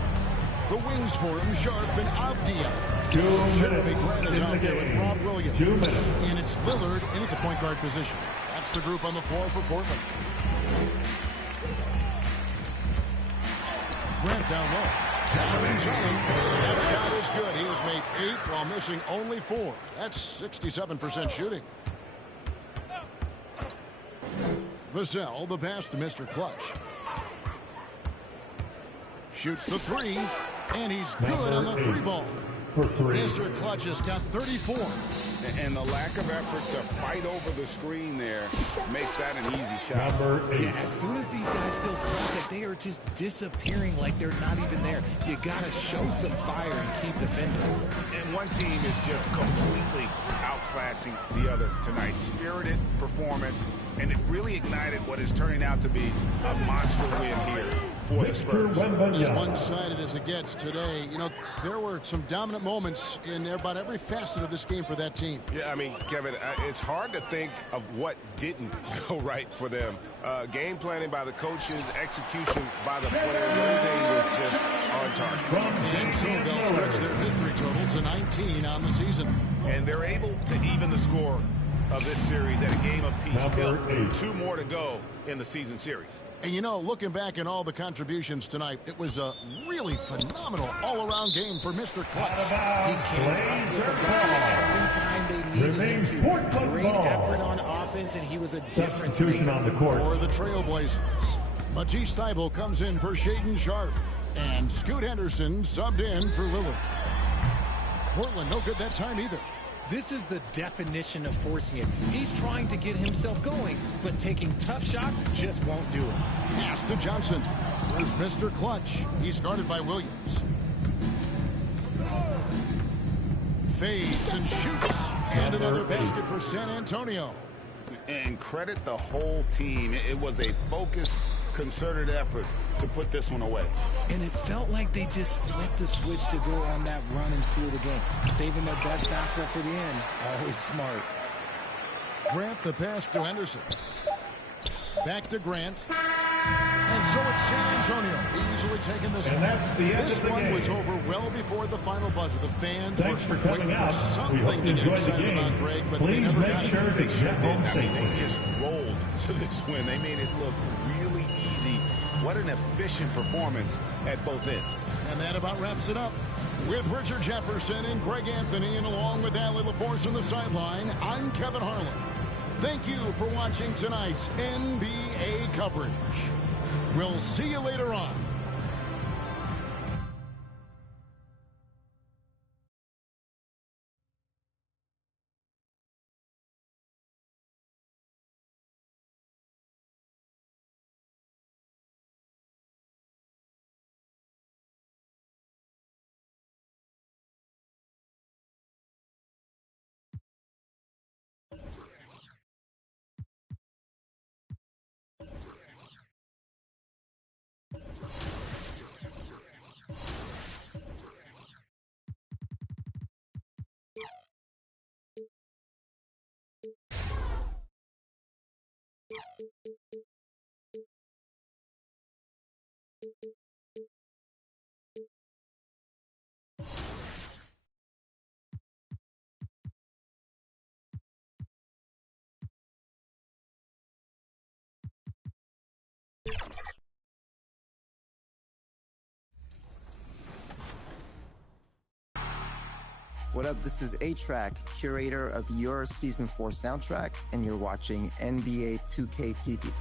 The wings for him, Sharp and Avdia. 2 Jeremy minutes Grant is in out the there with game. Rob Williams. 2 minutes. And it's Lillard in at the point guard position. That's the group on the floor for Portland. Grant down low. That shot is good. He has made 8 while missing only 4. That's 67% shooting. Vassell, the pass to Mr. Clutch. Shoots the 3, and he's good on the 3 ball. For 3. Mr. Clutch has got 34. And the lack of effort to fight over the screen there makes that an easy shot. Number 8. Yeah, as soon as these guys feel contact, they are just disappearing like they're not even there. You got to show some fire and keep defending. And one team is just completely outclassing the other tonight. Spirited performance, and it really ignited what is turning out to be a monster win here for the Spurs. As one-sided as it gets today, you know, there were some dominant moments in about every facet of this game for that team. Yeah, I mean, Kevin, it's hard to think of what didn't go right for them. Game planning by the coaches, execution by the players, everything was just on target. And so they'll stretch their victory total to 19 on the season. And they're able to even the score of this series at a game apiece. Still 2 more to go in the season series. And, you know, looking back at all the contributions tonight, it was a really phenomenal all-around game for Mr. Clutch. He came with the ball every time they needed him to. Great effort on offense, and he was a difference maker on the court. For the Trailblazers, Matisse Thybulle comes in for Shaedon Sharp. And Scoot Henderson subbed in for Lillard. Portland no good that time either. This is the definition of forcing it. He's trying to get himself going, but taking tough shots just won't do it. Pass to Johnson. There's Mr. Clutch. He's guarded by Williams. Fades and shoots. And another basket for San Antonio. And credit the whole team. It was a focused, concerted effort to put this one away. And it felt like they just flipped the switch to go on that run and seal the game. Saving their best basketball for the end. Always smart. Grant the pass to Henderson. Back to Grant. And so it's San Antonio easily taking this one. This one was over well before the final buzzer. The fans were waiting for something to get excited about, Greg, but they never got it. They just rolled to this win. They made it look really easy. What an efficient performance at both ends. And that about wraps it up. With Richard Jefferson and Greg Anthony, and along with Allie LaForce on the sideline, I'm Kevin Harlan. Thank you for watching tonight's NBA coverage. We'll see you later on. What up? This is A-Track, curator of your Season 4 soundtrack, and you're watching NBA 2K TV.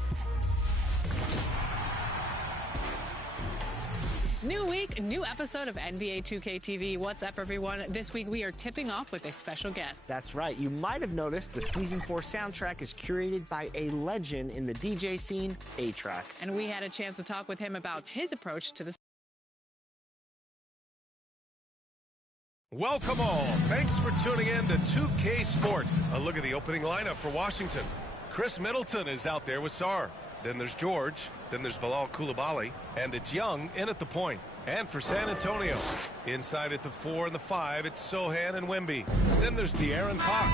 New week, new episode of NBA 2K TV. What's up, everyone? This week we are tipping off with a special guest. That's right. You might have noticed the Season 4 soundtrack is curated by a legend in the DJ scene, A-Track. And we had a chance to talk with him about his approach to the... Welcome all. Thanks for tuning in to 2K Sport. A look at the opening lineup for Washington. Chris Middleton is out there with Sarr. Then there's George. Then there's Bilal Koulibaly. And it's Young in at the point. And for San Antonio, inside at the 4 and the 5, it's Sohan and Wemby. Then there's De'Aaron Fox.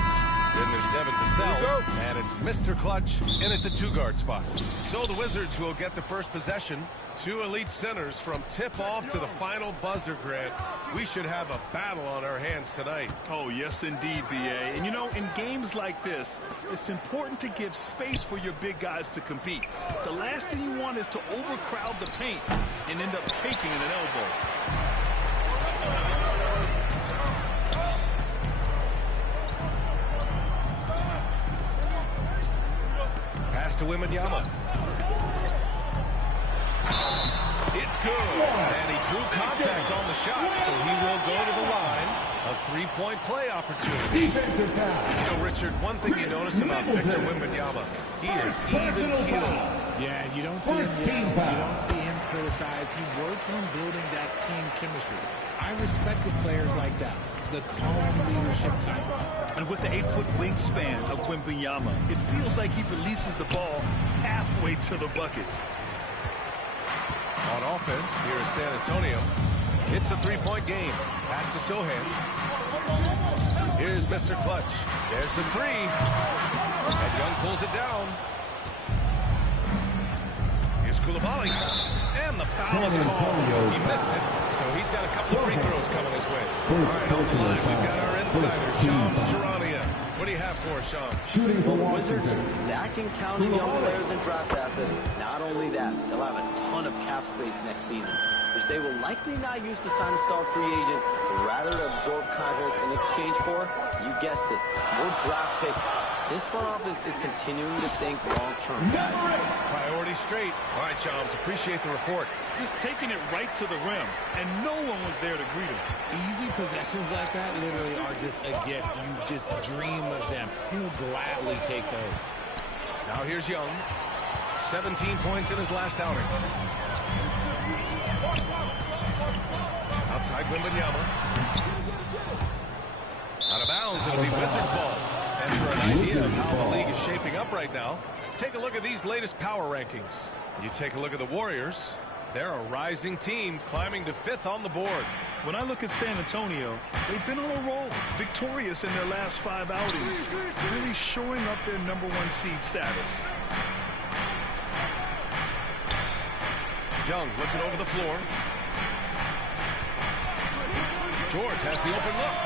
Then there's Devin Vassell. And it's Mr. Clutch in at the 2-guard spot. So the Wizards will get the first possession. Two elite centers from tip-off to the final buzzer, Grant. We should have a battle on our hands tonight. Oh, yes, indeed, B.A. And, you know, in games like this, it's important to give space for your big guys to compete. The last thing you want is to overcrowd the paint and end up taking an elbow. Pass to Wembanyama. It's good. And he drew contact on the shot, so he will go to the line. A three-point play opportunity. Defensive foul. You know, Richard, one thing you notice about Victor Wembanyama, he is even keeled. Yeah, you don't see him yell, you don't see him criticize. He works on building that team chemistry. I respected players like that, the calm leadership type. And with the 8-foot wingspan of Wembanyama, it feels like he releases the ball halfway to the bucket. On offense, here is San Antonio. It's a three-point game. Pass to Sohan. Here's Mr. Clutch. There's the three. And Young pulls it down. Here's Koulibaly. And the foul is called. He missed it, so he's got a couple of free throws coming his way. All right, on the line, we've got our insider, Shams Charania. What do you have for us, Shams? Shooting for Wizards, stacking talented young players and draft assets. Not only that, they'll have a ton of cap space next season, which they will likely not use to sign a star free agent, but rather to absorb contracts in exchange for, you guessed it, more draft picks. This front office is continuing to think long-term, guys. Priority straight. All right, Shams, appreciate the report. Just taking it right to the rim, and no one was there to greet him. Easy possessions like that literally are just a gift. You just dream of them. He'll gladly take those. Now here's Young. 17 points in his last outing. Outside Wembanyama. Out of bounds, it'll be Wizards ball. And for an idea of how the league is shaping up right now, take a look at these latest power rankings. You take a look at the Warriors. They're a rising team climbing to 5th on the board. When I look at San Antonio, they've been on a roll, victorious in their last 5 outings, really showing up their #1 seed status. Young looking over the floor. George has the open look.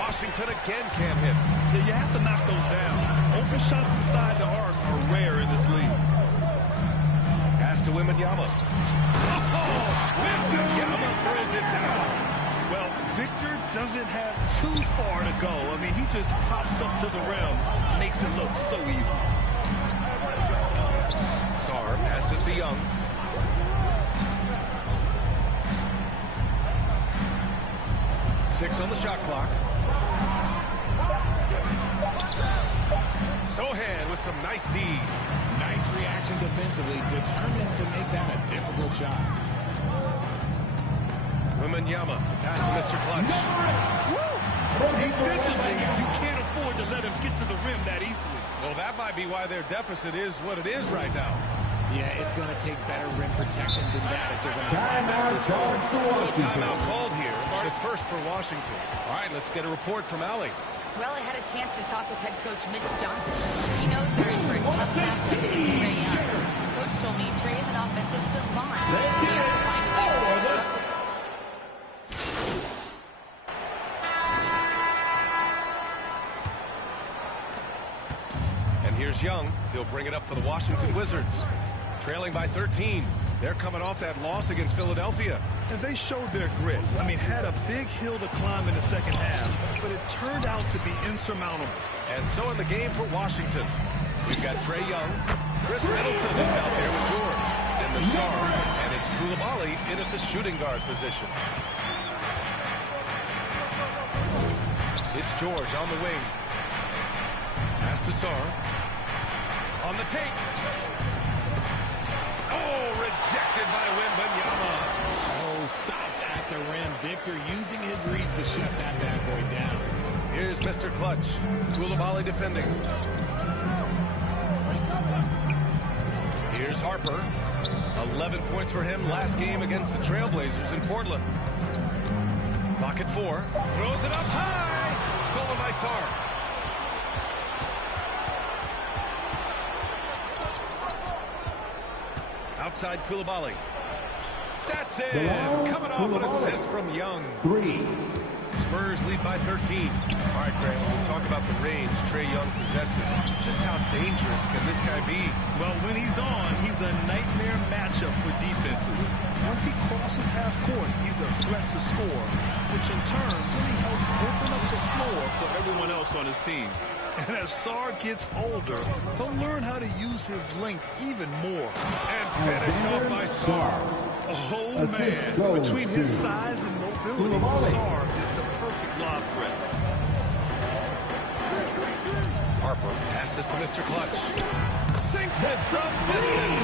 Washington again can't hit. Yeah, you have to knock those down. Open shots inside the arc are rare in this league. Pass to Wembanyama. Oh, Wembanyama throws it down. Well, Victor doesn't have too far to go. I mean, he just pops up to the rim, makes it look so easy. Sarr passes to Young. Six on the shot clock. Sohan with some nice D. Nice reaction defensively, determined to make that a difficult shot. Wembanyama, pass to Mr. Clutch. Defensively, you can't afford to let him get to the rim that easily. Well, that might be why their deficit is what it is right now. Yeah, it's going to take better rim protection than that if they're going to find out this hard. So timeout called here, the first for Washington. All right, let's get a report from Allie. Well, I had a chance to talk with head coach Mitch Johnson. He knows they're in for a tough matchup against Trae Young. Coach told me Trae is an offensive savant. He has to find a way to disrupt. And here's Young. He'll bring it up for the Washington Wizards. Trailing by 13. They're coming off that loss against Philadelphia. And they showed their grit. I mean, had a big hill to climb in the second half, but it turned out to be insurmountable. And so in the game for Washington, we've got Trae Young. Chris Middleton is out there with George. And the Sarr. And it's Koulibaly in at the shooting guard position. It's George on the wing. Pass to Sar. On the take. Oh, rejected by Wembanyama. Oh, stopped at the rim. Victor using his reach to shut that bad boy down. Here's Mr. Clutch. Kooly defending. Here's Harper. 11 points for him last game against the Trailblazers in Portland. Clock at 4. Throws it up high. Stolen by Sar. Outside Kooly. That's it. Coming off an assist from Young. 3. Spurs lead by 13. All right, Grant, when we talk about the range Trae Young possesses, just how dangerous can this guy be? Well, when he's on, he's a nightmare matchup for defenses. Once he crosses half court, he's a threat to score, which in turn really helps open up the floor for everyone else on his team. And as Sar gets older, he'll learn how to use his length even more. And finished off by Sar. Oh, man. Between his size and mobility, Sar is the perfect lob threat. Harper passes to Mr. Clutch. Sinks it from distance.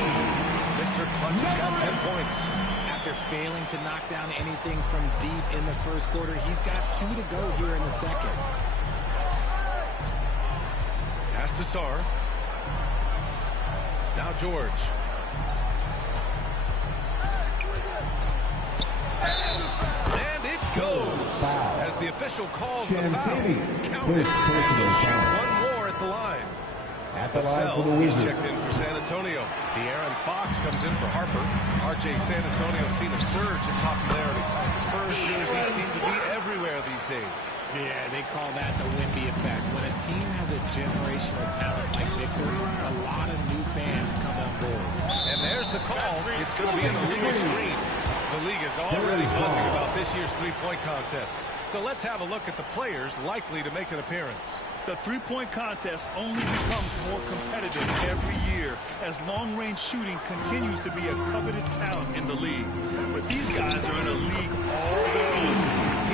Mr. Clutch has got 10 points. After failing to knock down anything from deep in the first quarter, he's got 2 to go here in the second. Pass to Sar. Now George. And it goes. As the official calls the foul. Counted. One more at the line. At the line for the He's Wizards. checked in for San Antonio. De'Aaron Fox comes in for Harper. RJ San Antonio seen a surge in popularity. Spurs jerseys seem to be everywhere these days. Yeah, they call that the Wemby effect. When a team has a generational talent like Victor, a lot of new fans come on board. And there's the call. It's going to be an illegal screen. The league is already buzzing about this year's three-point contest. So let's have a look at the players likely to make an appearance. The three-point contest only becomes more competitive every year as long-range shooting continues to be a coveted talent in the league. But these guys are in a league all their own.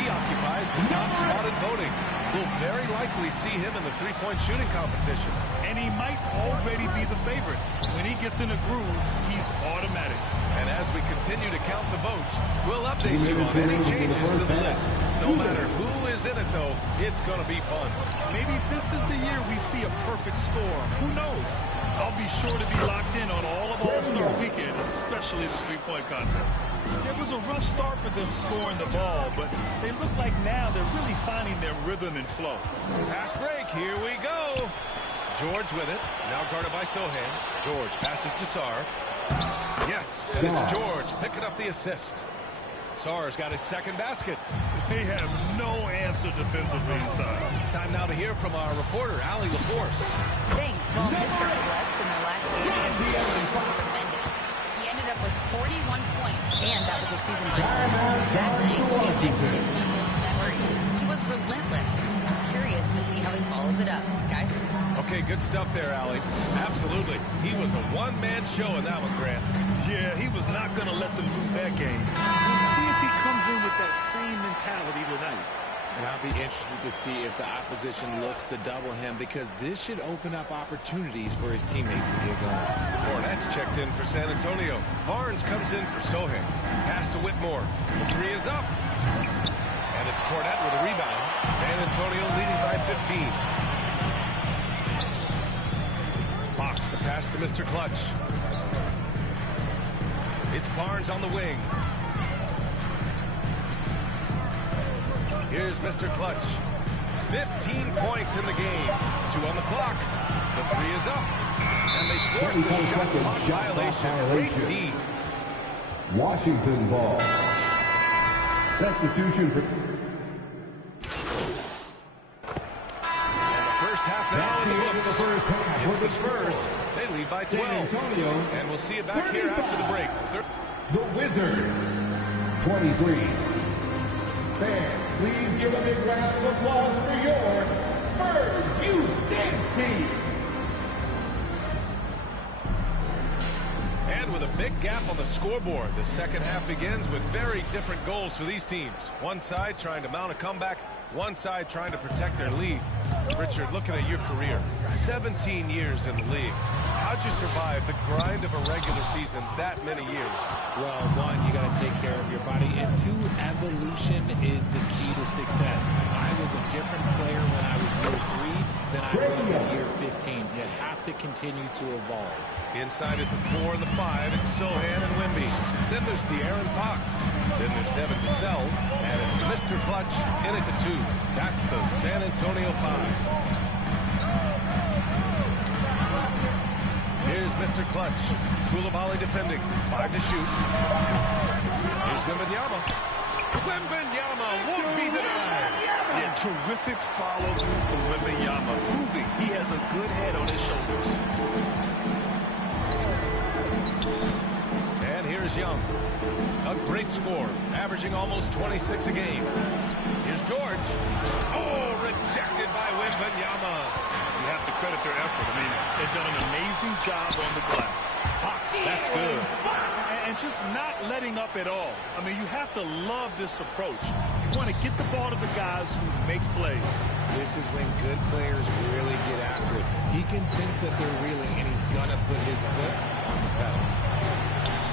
He occupies the top spot in voting. We'll very likely see him in the three-point shooting competition. And he might already be the favorite. When he gets in a groove, he's automatic. And as we continue to count the votes, we'll update you on any changes to the list. No matter who is in it, though, it's going to be fun. Maybe this is the year we see a perfect score. Who knows? I'll be sure to be locked in on all of All-Star Weekend, especially the three-point contest. It was a rough start for them scoring the ball, but they look like now they're really finding their rhythm and flow. Fast break, here we go. George with it, now guarded by Sohan. George passes to Sar. Yes, and it's George picking up the assist. Sar's got his second basket. They have no answer defensively inside. Time now to hear from our reporter, Allie LaForce. Thanks. Well, Mr. Clutch in their last game against the Wizards was tremendous. He ended up with 41 points, and that was a season record. That night, he etched in people's memories. He was relentless. I'm curious to see how he follows it up. Guys? Okay, good stuff there, Allie. Absolutely. He was a one-man show in that one, Grant. Yeah, he was not going to let them lose that game. We'll see if he comes in with that same mentality tonight. And I'll be interested to see if the opposition looks to double him, because this should open up opportunities for his teammates to get going. Cornette's checked in for San Antonio. Barnes comes in for Sohan. Pass to Whitmore. The three is up. And it's Cornette with a rebound. San Antonio leading by 15. Fox, the pass to Mr. Clutch. It's Barnes on the wing. Here's Mr. Clutch. 15 points in the game. 2 on the clock. The three is up. And they force the shot clock violation. Great D. Washington ball. Substitution for... First half now in the books. It's the Spurs. They lead by 12. And we'll see it back here after the break. The Wizards, 23. Fans, please give a big round of applause for your Spurs Youth Dance Team. And with a big gap on the scoreboard. The second half begins with very different goals for these teams. One side trying to mount a comeback, one side trying to protect their lead. Richard, looking at your career, 17 years in the league. How'd you survive the grind of a regular season that many years? Well, one, you got to take care of your body, and two, evolution is the key to success. I was a different player when I was year 3 than I was in year 15. You have to continue to evolve. Inside at the 4 and the 5, it's Sohan and Wimby. Then there's De'Aaron Fox. Then there's Devin Vassell. And it's Mr. Clutch in at the 2. That's the San Antonio 5. Here's Mr. Clutch. Kooly defending. 5 to shoot. Here's Wembanyama. Wembanyama won't be denied. Yeah, terrific follow-through from Wembanyama, proving he has a good head on his shoulders. And here's Young. A great score, averaging almost 26 a game. Here's George. Oh, rejected by Wembanyama. You have to credit their effort. I mean, they've done an amazing job on the glass. Fox, that's good. And just not letting up at all. I mean, you have to love this approach. You want to get the ball to the guys who make plays. This is when good players really get after it. He can sense that they're reeling, and he's going to put his foot on the pedal.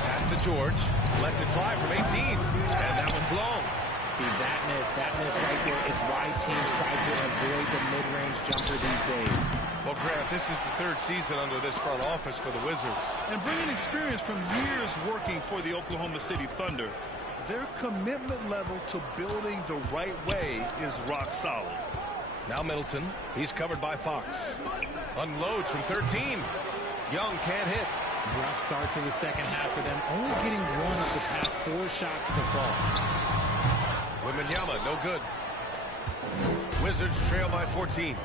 Pass to George. Lets it fly from 18. And that one's long. See, that miss right there, it's why teams try to avoid the mid-range jumper these days. Well, Grant, this is the 3rd season under this front office for the Wizards. And bringing experience from years working for the Oklahoma City Thunder, their commitment level to building the right way is rock solid. Now Middleton, he's covered by Fox. Unloads from 13. Young can't hit. Rough start to the second half for them, only getting 1 of the past 4 shots to fall. Wembanyama, no good. Wizards trail by 14.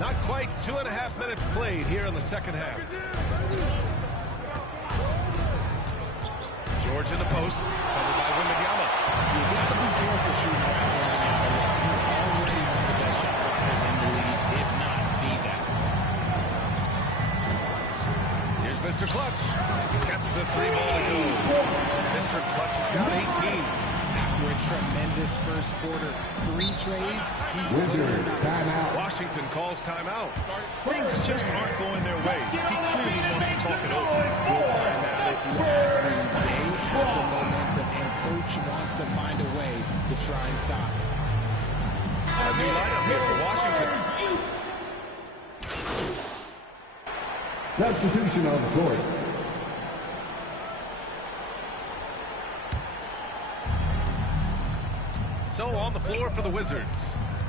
Not quite 2.5 minutes played here in the second half. George in the post, covered by Wembanyama. You got to be careful shooting around Wembanyama. He's already one of the best shot blockers in the league, if not the best. Here's Mr. Clutch. Gets the 3 ball to go. Mr. Clutch has got 18. After a tremendous first quarter, 3 trays, he's Wizards timeout. Washington calls timeout. Things just aren't going their way. He clearly wants to talk it over. Good timeout, if you ask me. They have the momentum, and Coach wants to find a way to try and stop it. A new lineup here for Washington. Substitution on the court. So on the floor for the Wizards.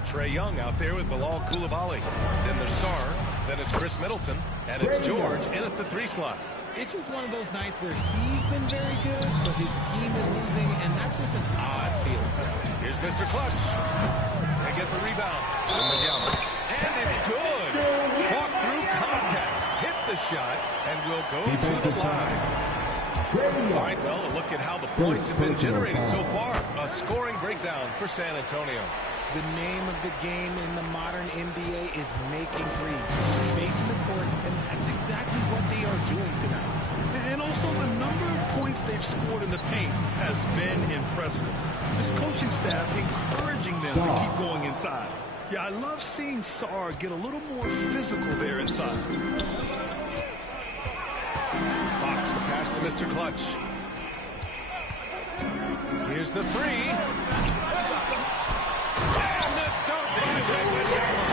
Trae Young out there with Bilal Koulibaly. Then there's Sarr. Then it's Chris Middleton. And it's George in at the 3 slot. It's just one of those nights where he's been very good, but his team is losing, and that's just an odd feeling. Here's Mr. Clutch. They get the rebound. And it's good. Fought through contact. Hit the shot and will go to the line. All right, well, a look at how the points have been generated so far. A scoring breakdown for San Antonio. The name of the game in the modern NBA is making threes. Spacing the court, and that's exactly what they are doing tonight. And also the number of points they've scored in the paint has been impressive. This coaching staff encouraging them to keep going inside. Yeah, I love seeing Sarr get a little more physical there inside. Fox the pass to Mr. Clutch. Here's the 3. And the dunk by Wembanyama.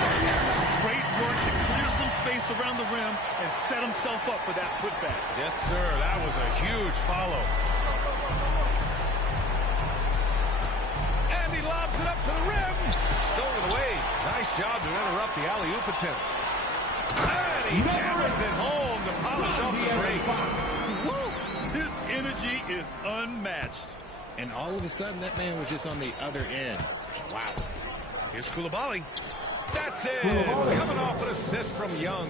Great work to clear some space around the rim and set himself up for that putback. Yes, sir. That was a huge follow. And he lobs it up to the rim. Stolen away. Nice job to interrupt the alley-oop attempt. And he hammers it home to polish off the break. Woo! His energy is unmatched. And all of a sudden, that man was just on the other end. Wow. Here's Koulibaly. That's it. Coming off an assist from Young.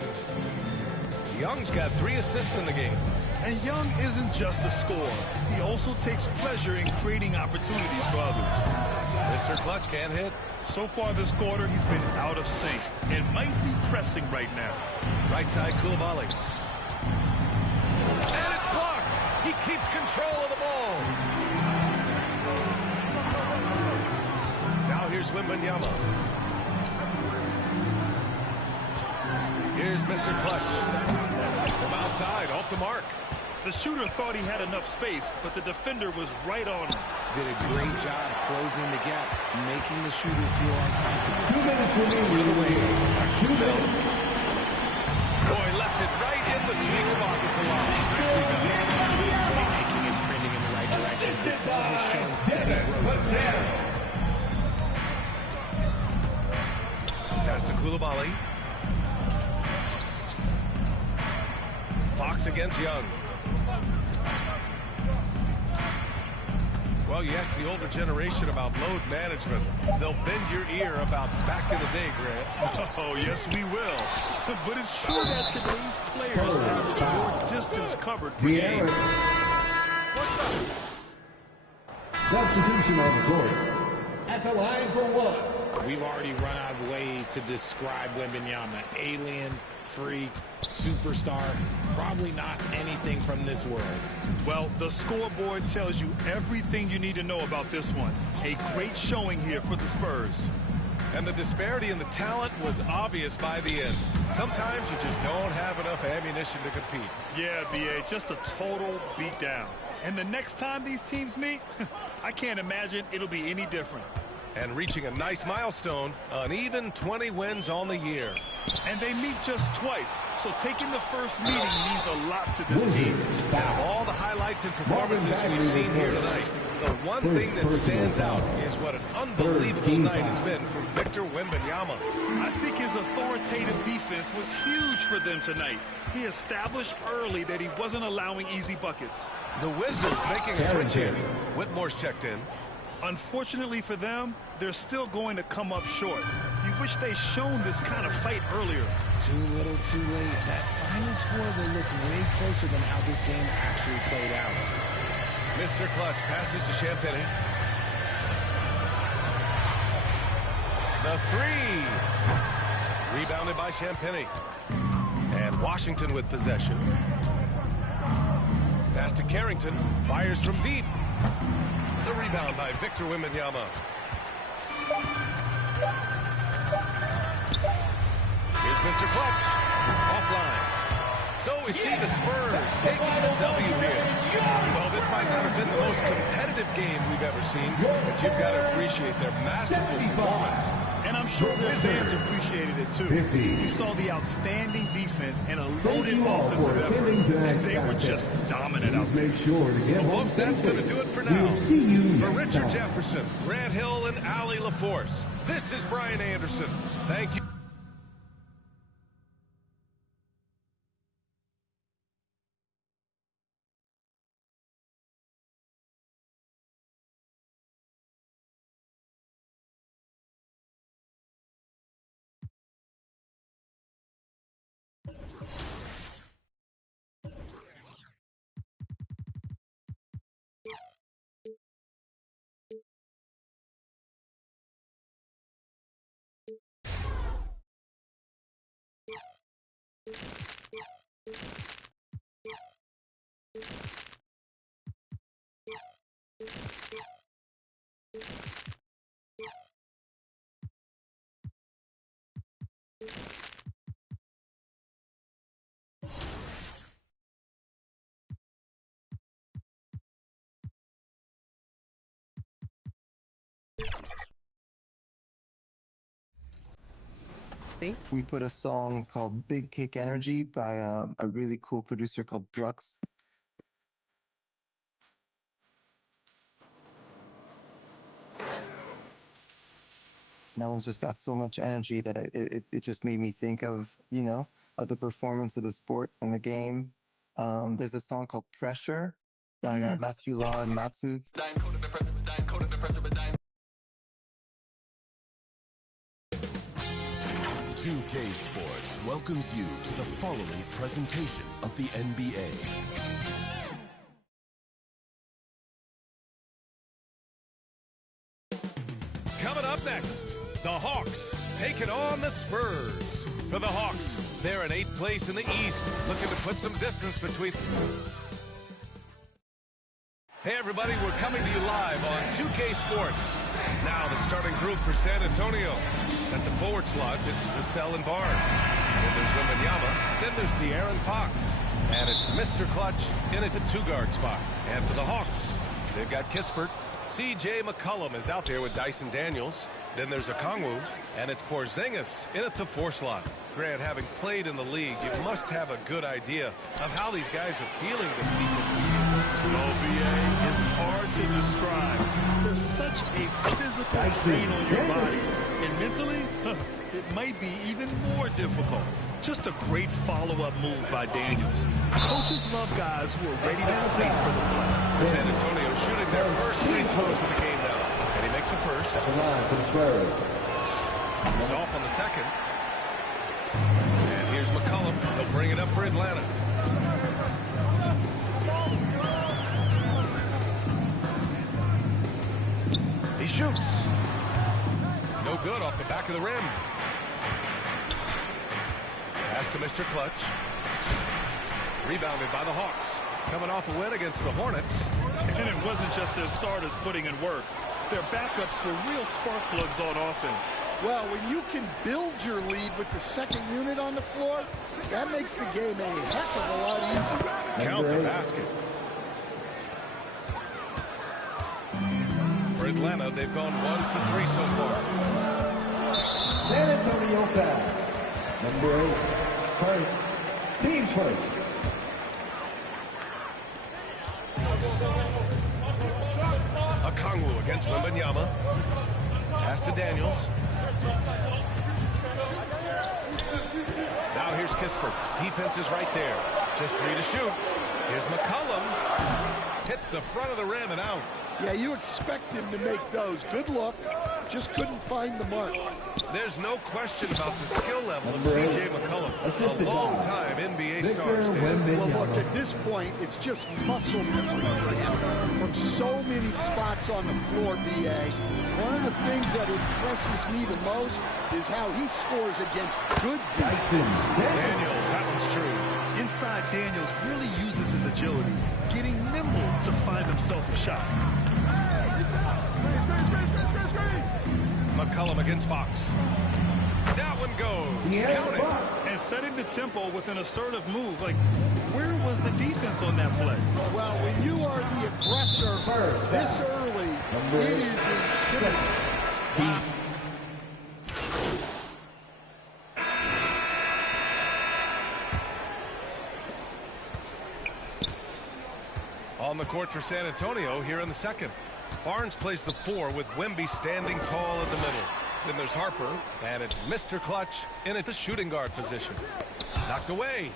Young's got 3 assists in the game. And Young isn't just a scorer. He also takes pleasure in creating opportunities for others. Mr. Clutch can't hit. So far this quarter, he's been out of sync and might be pressing right now. Right side, Kooly-ToonYT. And it's blocked. He keeps control of the ball. Now here's Wembanyama. Here's Mr. Clutch. From outside, off the mark. The shooter thought he had enough space, but the defender was right on him. Did a great job closing the gap, making the shooter feel uncomfortable. 2 minutes remaining in the game. Boy, left it right in the sweet spot with the lob. Nicely done. His playmaking is trending in the right direction. The cell has shown steady growth. Pass to Kooly-ToonYT. Fox against Young. Well, you ask the older generation about load management. They'll bend your ear about back in the day, Grant. Oh, yes, we will. But it's true that today's players have more distance covered per game. What's up? Substitution on the court. At the line for one. We've already run out of ways to describe Wembanyama. Alien, freak, superstar, probably not anything from this world. Well, the scoreboard tells you everything you need to know about this one. A great showing here for the Spurs. And the disparity in the talent was obvious by the end. Sometimes you just don't have enough ammunition to compete. Yeah, B.A., just a total beatdown. And the next time these teams meet, I can't imagine it'll be any different. And reaching a nice milestone, an even 20 wins on the year. And they meet just twice, so taking the first meeting means a lot to this team. And of all the highlights and performances we've seen here tonight, the one thing that stands out is what an unbelievable night it's been for Victor Wembanyama. I think his authoritative defense was huge for them tonight. He established early that he wasn't allowing easy buckets. The Wizards making a switch here. Whitmore's checked in. Unfortunately for them, they're still going to come up short. You wish they'd shown this kind of fight earlier. Too little, too late. That final score will look way closer than how this game actually played out. Mr. Clutch passes to Champagny. The three. Rebounded by Champagny. And Washington with possession. Pass to Carrington. Fires from deep. The rebound by Victor Wembanyama. Here's Mr. Clutch. Offline. So we see the Spurs taking the W here. Well, this might not have been the most competitive game we've ever seen, but you've got to appreciate their masterful performance. And I'm sure their fans appreciated it too. We saw the outstanding defense and a loaded offensive effort. And they were just dominant out there. Make sure to get Well, folks, that's going to do it for now. We'll see you For next Richard time. Jefferson, Grant Hill, and Allie LaForce, this is Brian Anderson. Thank you. We put a song called Big Kick Energy by a really cool producer called Brooks. And that one's just got so much energy that it just made me think of, you know, of the performance of the sport and the game. There's a song called Pressure by Matthew Law and Matsu. 2K Sports welcomes you to the following presentation of the NBA. Coming up next, the Hawks taking on the Spurs. For the Hawks, they're in 8th place in the East, looking to put some distance between... Hey everybody, we're coming to you live on 2K Sports. Now the starting group for San Antonio. At the forward slots, it's Vassell and Barnes. Then there's Wembanyama. Then there's De'Aaron Fox. And it's Mr. Clutch in at the 2-guard spot. And for the Hawks, they've got Kispert. C.J. McCollum is out there with Dyson Daniels. Then there's Okongwu, and it's Porzingis in at the 4 slot. Grant, having played in the league, you must have a good idea of how these guys are feeling this deep into the year. No, B.A., it's hard to describe. There's such a physical strain on your body. And mentally, it might be even more difficult. Just a great follow-up move by Daniels. Coaches love guys who are ready to fight for the play. San Antonio shooting their first free throws of the game now. And he makes the first. That's the line for the Spurs. He's off on the second. And here's McCollum. He'll bring it up for Atlanta. He shoots. No good off the back of the rim. Pass to Mr. Clutch. Rebounded by the Hawks. Coming off a win against the Hornets. And it wasn't just their starters putting in work. Their backups were real spark plugs on offense. Well, when you can build your lead with the second unit on the floor, that makes the game a heck of a lot easier. Count the basket. For Atlanta, they've gone 1 for 3 so far. San Antonio foul. Number 8. First. Team first. Okongwu against Wembanyama. Pass to Daniels. Now here's Kispert. Defense is right there. Just 3 to shoot. Here's McCollum. Hits the front of the rim and out. Yeah, you expect him to make those. Good look. Just couldn't find the mark. There's no question about the skill level of C.J. McCollum. A long-time NBA star. Well, look, at this point, it's just muscle memory for him. From so many spots on the floor, B.A., one of the things that impresses me the most is how he scores against good defense. Daniels, that one's true. Inside, Daniels really uses his agility, getting nimble to find himself a shot. McCollum against Fox. That one goes. Count it. And setting the tempo with an assertive move. Like, where was the defense on that play? Well, when you are the aggressor this early, it is intimidating. On the court for San Antonio here in the second. Barnes plays the 4 with Wemby standing tall in the middle. Then there's Harper, and it's Mr. Clutch in at the shooting guard position. Knocked away.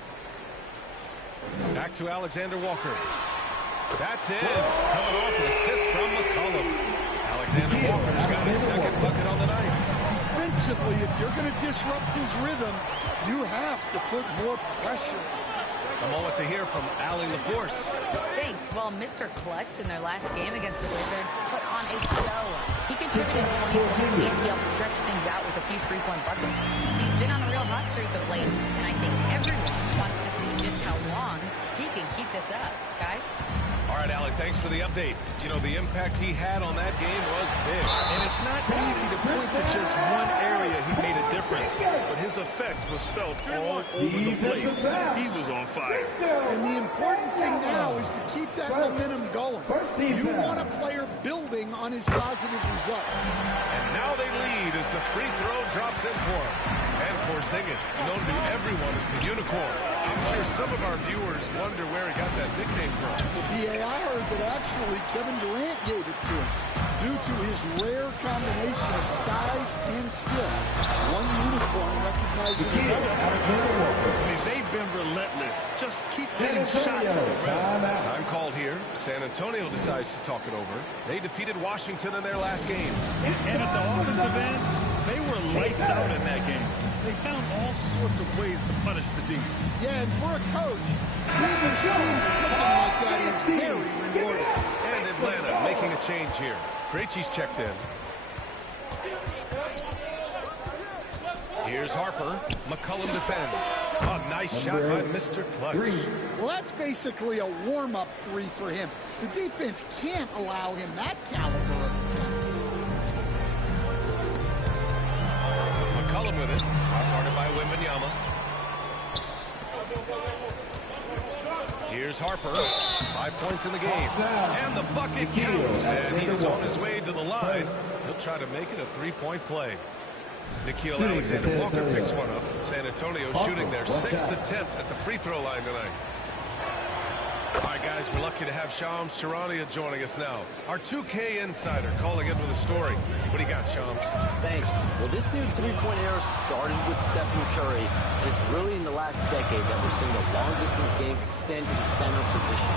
Back to Alexander Walker. That's it. Coming off an assist from McCollum. Alexander Walker's got his second bucket on the night. Defensively, if you're going to disrupt his rhythm, you have to put more pressure. A moment to hear from Allie LaForce. Thanks. Well, Mr. Clutch in their last game against the Wizards put on a show. He contributed 20 points and he helped stretch things out with a few 3-point buckets. He's been on a real hot streak of late, and I think everyone wants to see just how long he can keep this up. Guys? All right, Allie, thanks for the update. You know, the impact he had on that game was big. And it's not easy to point to just one area he made a difference, but his effect was felt all over the place. He was on fire. And the important thing now is to keep that momentum going. You want a player building on his positive results. And now they lead as the free throw drops in for him. And Porzingis, known to everyone as the unicorn. I'm sure some of our viewers wonder where he got that nickname from. Well, B.A., I heard that actually Kevin Durant gave it to him due to his rare combination of size and skill. One unicorn recognizing another. I mean, they've been relentless. Just keep getting shots at the rim. Time called here. San Antonio decides to talk it over. They defeated Washington in their last game. And at the offensive end, they were lights out in that game. They found all sorts of ways to punish the D. Yeah, and for a coach, seeing their schemes clicking like that is very rewarding. And Atlanta making a change here. Krejci's checked in. Here's Harper. McCollum defends. A nice shot by Mr. Clutch. Well, that's basically a warm-up three for him. The defense can't allow him that caliber of attempt. McCollum with it. Guarded by Wembanyama. Here's Harper. 5 points in the game. And the bucket counts. And he is on his way to the line. He'll try to make it a three-point play. Nikhil Alexander-Walker picks one up. San Antonio shooting their 6th attempt at the free throw line tonight. All right, guys, we're lucky to have Shams Charania joining us now. Our 2K insider calling in with a story. What do you got, Shams? Thanks. Well, this new three-point era started with Stephen Curry, and it's really in the last decade that we're seeing the long-distance game extend to the center position.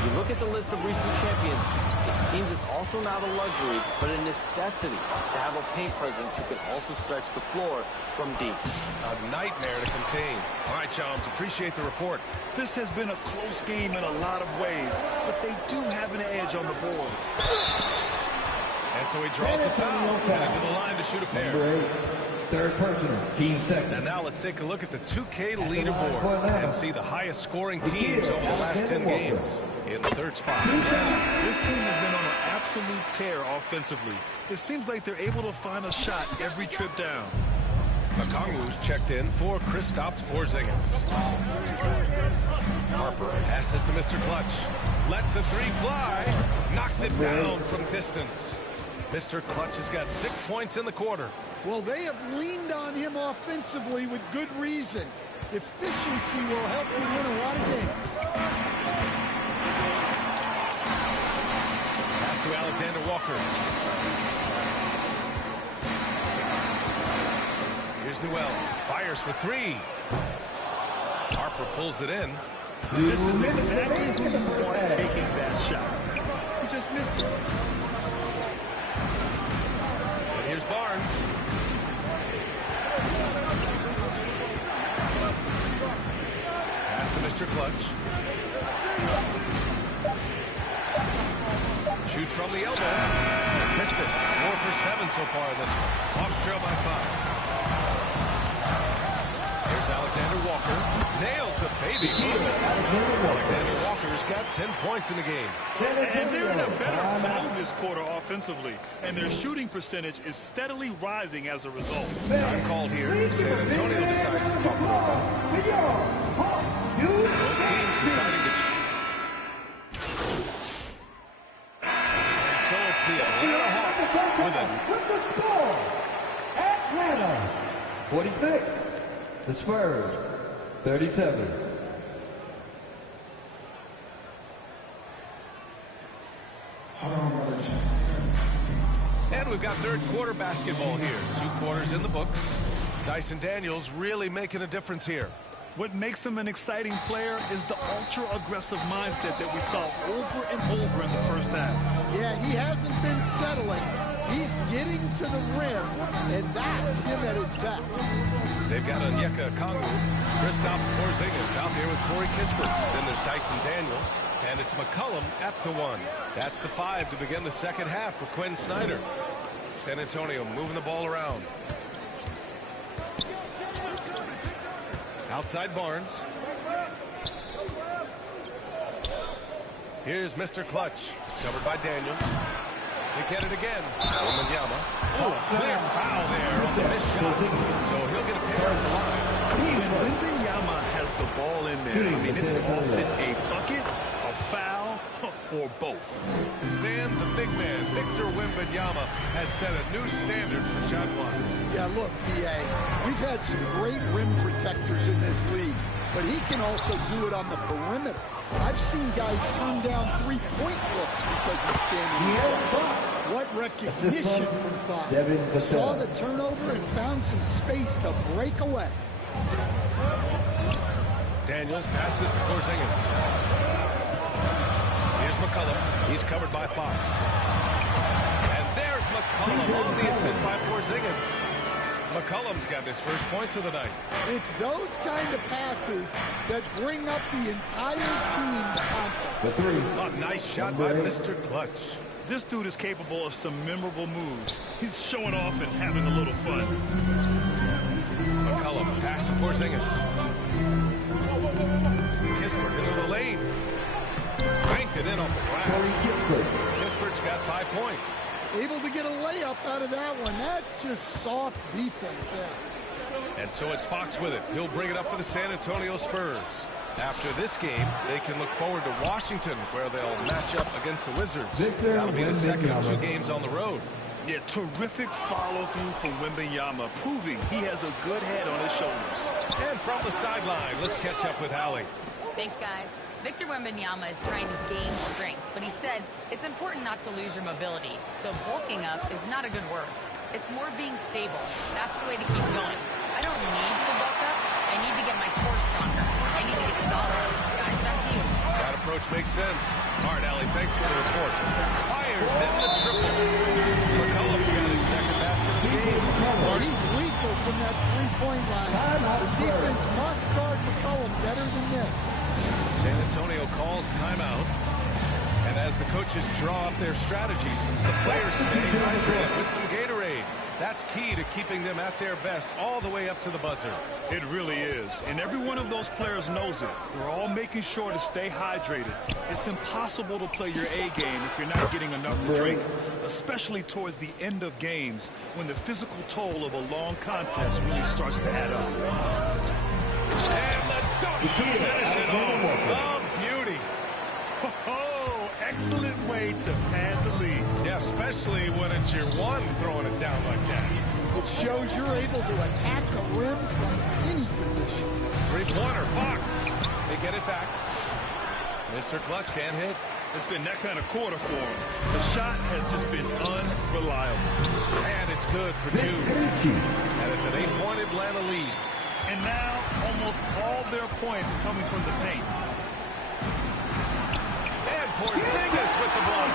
If you look at the list of recent champions, it seems it's also not a luxury, but a necessity to have a paint presence who can also stretch the floor from deep. A nightmare to contain. All right, Shams, appreciate the report. This has been a close game in a lot of ways, but they do have an edge on the boards. And so he draws the foul. Headed to the line to shoot a pair. Third personal, team second. And now let's take a look at the 2K leaderboard and see the highest scoring teams over the last 10 games. In the third spot. This team has been on an absolute tear offensively. It seems like they're able to find a shot every trip down. Okongwu's checked in for Kristaps Porzingis. Harper passes to Mr. Clutch. Lets the three fly. Knocks it down from distance. Mr. Clutch has got 6 points in the quarter. Well, they have leaned on him offensively with good reason. Efficiency will help you win a lot of games. Pass to Alexander Walker. Here's Newell. Fires for three. Harper pulls it in. This is exactly who you want taking that shot. He just missed it. And here's Barnes. Pass to Mr. Clutch. Shoots from the elbow. Missed it. 4 for 7 so far in this one. Hawks trail by 5. Here's Alexander Walker. Nails the baby. Alexander Walker's got 10 points in the game. And they're in a better flow this quarter offensively. And their shooting percentage is steadily rising as a result. Time called here. San Antonio decides to talk about it. Both teams deciding to... And so it's the Atlanta Hawks with the score. Atlanta 46. The Spurs 37. And we've got third quarter basketball here. 2 quarters in the books. Dyson Daniels really making a difference here. What makes him an exciting player is the ultra-aggressive mindset that we saw over and over in the first half. Yeah, he hasn't been settling. He's getting to the rim, and that's him at his best. They've got Onyeka Okongwu. Kristaps Porzingis out there with Corey Kispert. Then there's Dyson Daniels, and it's McCollum at the 1. That's the 5 to begin the second half for Quinn Snyder. San Antonio moving the ball around. Outside Barnes. Here's Mr. Clutch. Covered by Daniels. They get it again. Wembanyama. Oh, clear foul there on the missed shot. So he'll get a pair at the line. When Wembanyama has the ball in there, I mean, it's often a bucket, a foul, or both. Stan, the big man, Victor Wembanyama, has set a new standard for shot blocking. Yeah, look, B.A., we've had some great rim protectors in this league, but he can also do it on the perimeter. I've seen guys turn down three-point looks because he's standing there. What recognition from five. Saw the turnover and found some space to break away. Daniels passes to Porzingis. Here's McCollum. He's covered by Fox. And there's McCollum on the assist by Porzingis. McCollum's got his first points of the night. It's those kind of passes that bring up the entire team's confidence. A nice shot by Mr. Clutch. This dude is capable of some memorable moves. He's showing off and having a little fun. McCollum, pass to Porzingis. Kispert into the lane. Banked it in off the glass. Kispert's got 5 points. Able to get a layup out of that one. That's just soft defense there. And so it's Fox with it. He'll bring it up for the San Antonio Spurs. After this game, they can look forward to Washington, where they'll match up against the Wizards. That'll be the second of 2 games on the road. Yeah, terrific follow-through from Wembanyama, proving he has a good head on his shoulders. And from the sideline, let's catch up with Allie. Thanks, guys. Victor Wembanyama is trying to gain strength, but he said it's important not to lose your mobility. So bulking up is not a good word. It's more being stable. That's the way to keep going. I don't need to bulk up. I need to get my core stronger. I need to get solid. Guys, back to you. That approach makes sense. All right, Allie, thanks for the report. Fires in the triple. McCollum's got his second basket of the game. He's lethal from that three-point line. The defense must guard McCollum better than this. San Antonio calls timeout. And as the coaches draw up their strategies, the players stay hydrated with some Gatorade. That's key to keeping them at their best all the way up to the buzzer. It really is. And every one of those players knows it. They're all making sure to stay hydrated. It's impossible to play your A game if you're not getting enough to drink, especially towards the end of games when the physical toll of a long contest really starts to add up. And the dunk to finish it off. Oh, beauty. Oh, excellent way to pad the lead. Yeah, especially when it's your one throwing it down like that. It shows you're able to attack the rim from any position. Three-pointer, Fox. They get it back. Mr. Clutch can't hit. It's been that kind of quarter for him. The shot has just been unreliable. And it's good for 2. And it's an 8-point Atlanta lead. And now, almost all their points coming from the paint. And Porzingis with the block.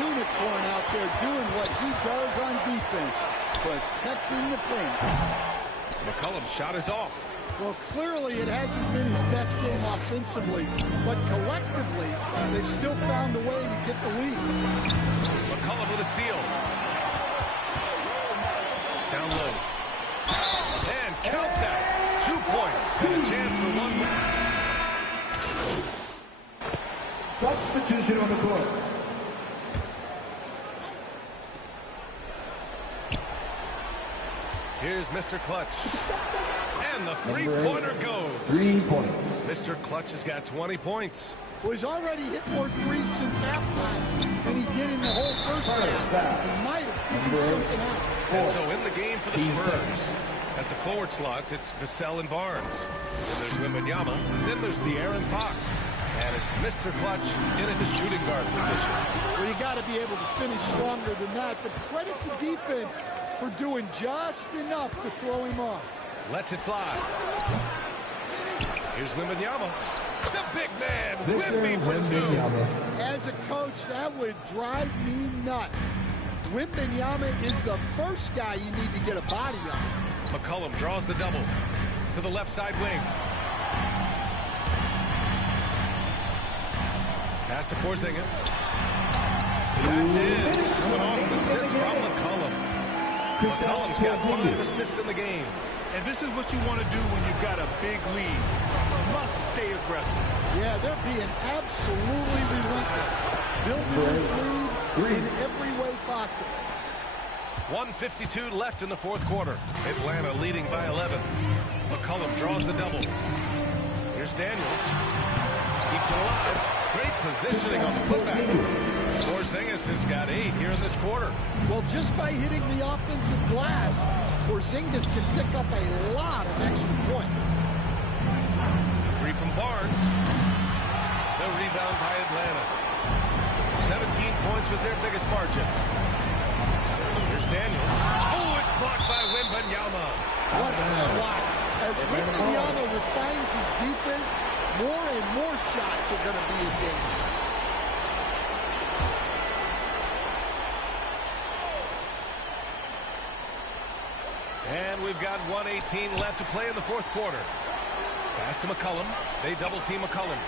Unicorn out there doing what he does on defense, protecting the paint. McCollum's shot is off. Well, clearly it hasn't been his best game offensively, but collectively, they've still found a way to get the lead. McCollum with a steal. Down low. And count that. 2 points and a chance for 1 more. Substitution on the court. Here's Mr. Clutch. And the three-pointer goes. 3 points. Mr. Clutch has got 20 points. Well, he's already hit more threes since halftime than he did in the whole first half. He might have figured something out. And so in the game for the Spurs, at the forward slots, it's Vassell and Barnes. Then there's Wembanyama. Then there's De'Aaron Fox. And it's Mr. Clutch in at the shooting guard position. Well, you got to be able to finish stronger than that, but credit the defense for doing just enough to throw him off. Lets it fly. Here's Wembanyama. The big man, Wemby for 2. As a coach, that would drive me nuts. Wembanyama is the first guy you need to get a body on. McCollum draws the double to the left side wing. Pass to Porzingis. That's in. An awesome assist from McCollum. McCollum's got 5 assists in the game. And this is what you want to do when you've got a big lead. You must stay aggressive. Yeah, they're being absolutely relentless. Building this lead in every way possible. 1:52 left in the fourth quarter. Atlanta leading by 11. McCollum draws the double. Here's Daniels. Keeps it alive. Great positioning on the putback. Porzingis has got 8 here in this quarter. Well, just by hitting the offensive glass, Porzingis can pick up a lot of extra points. 3 from Barnes. The rebound by Atlanta. 17 points was their biggest margin. Here's Daniels. Oh, it's blocked by Wembanyama. What a swat. As Wembanyama refines his defense, more and more shots are going to be a game. we've got 1:18 left to play in the fourth quarter. Pass to McCullum. They double-team McCullum.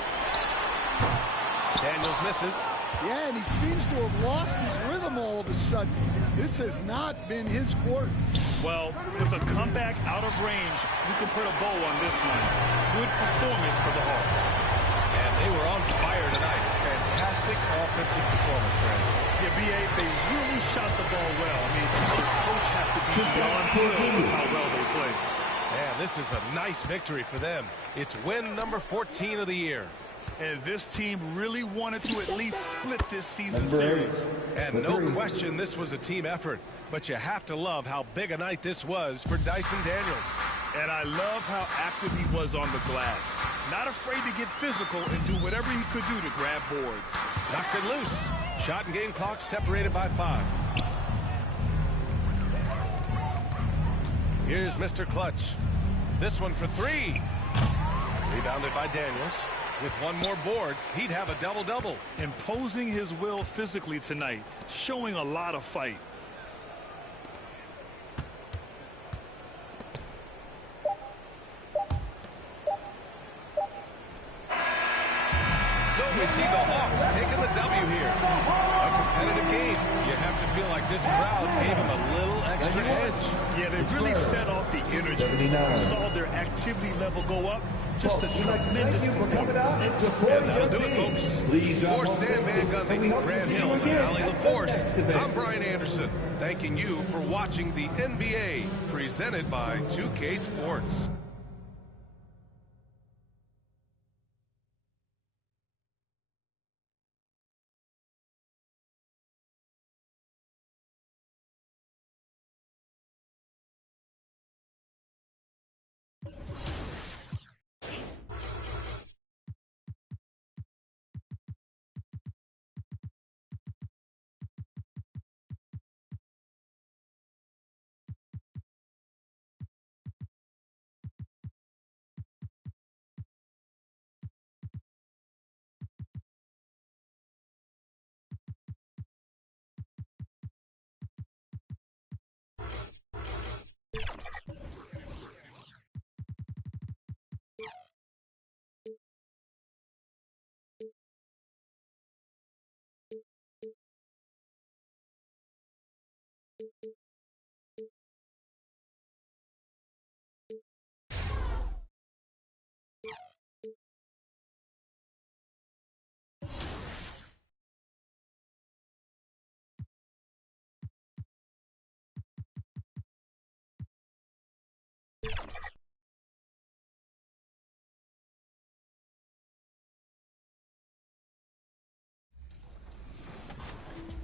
Daniels misses. Yeah, and he seems to have lost his rhythm all of a sudden. This has not been his quarter. Well, with a comeback out of range, we can put a bow on this one. Good performance for the Hawks. And they were on fire tonight. Fantastic offensive performance, Brandon. Yeah, B.A., they really shot the ball well. I mean, the coach has to be beyond thrilled with how well they played. Man, this is a nice victory for them. It's win number 14 of the year. And this team really wanted to at least split this season series. And no question this was a team effort. But you have to love how big a night this was for Dyson Daniels. And I love how active he was on the glass. Not afraid to get physical and do whatever he could do to grab boards. Knocks it loose. Shot and game clock separated by 5. Here's Mr. Clutch. This one for 3. Rebounded by Daniels. With one more board, he'd have a double-double. Imposing his will physically tonight, showing a lot of fight. So we see the Hawks taking the W here. A competitive game. You have to feel like this crowd gave them a little extra edge. Yeah, they really fed off the energy. You saw their activity level go up. Just a tremendous performance. And that'll do it, folks. For Stan Van Gundy, Grant Hill, and Allie LaForce, I'm Brian Anderson, thanking you for watching the NBA, presented by 2K Sports.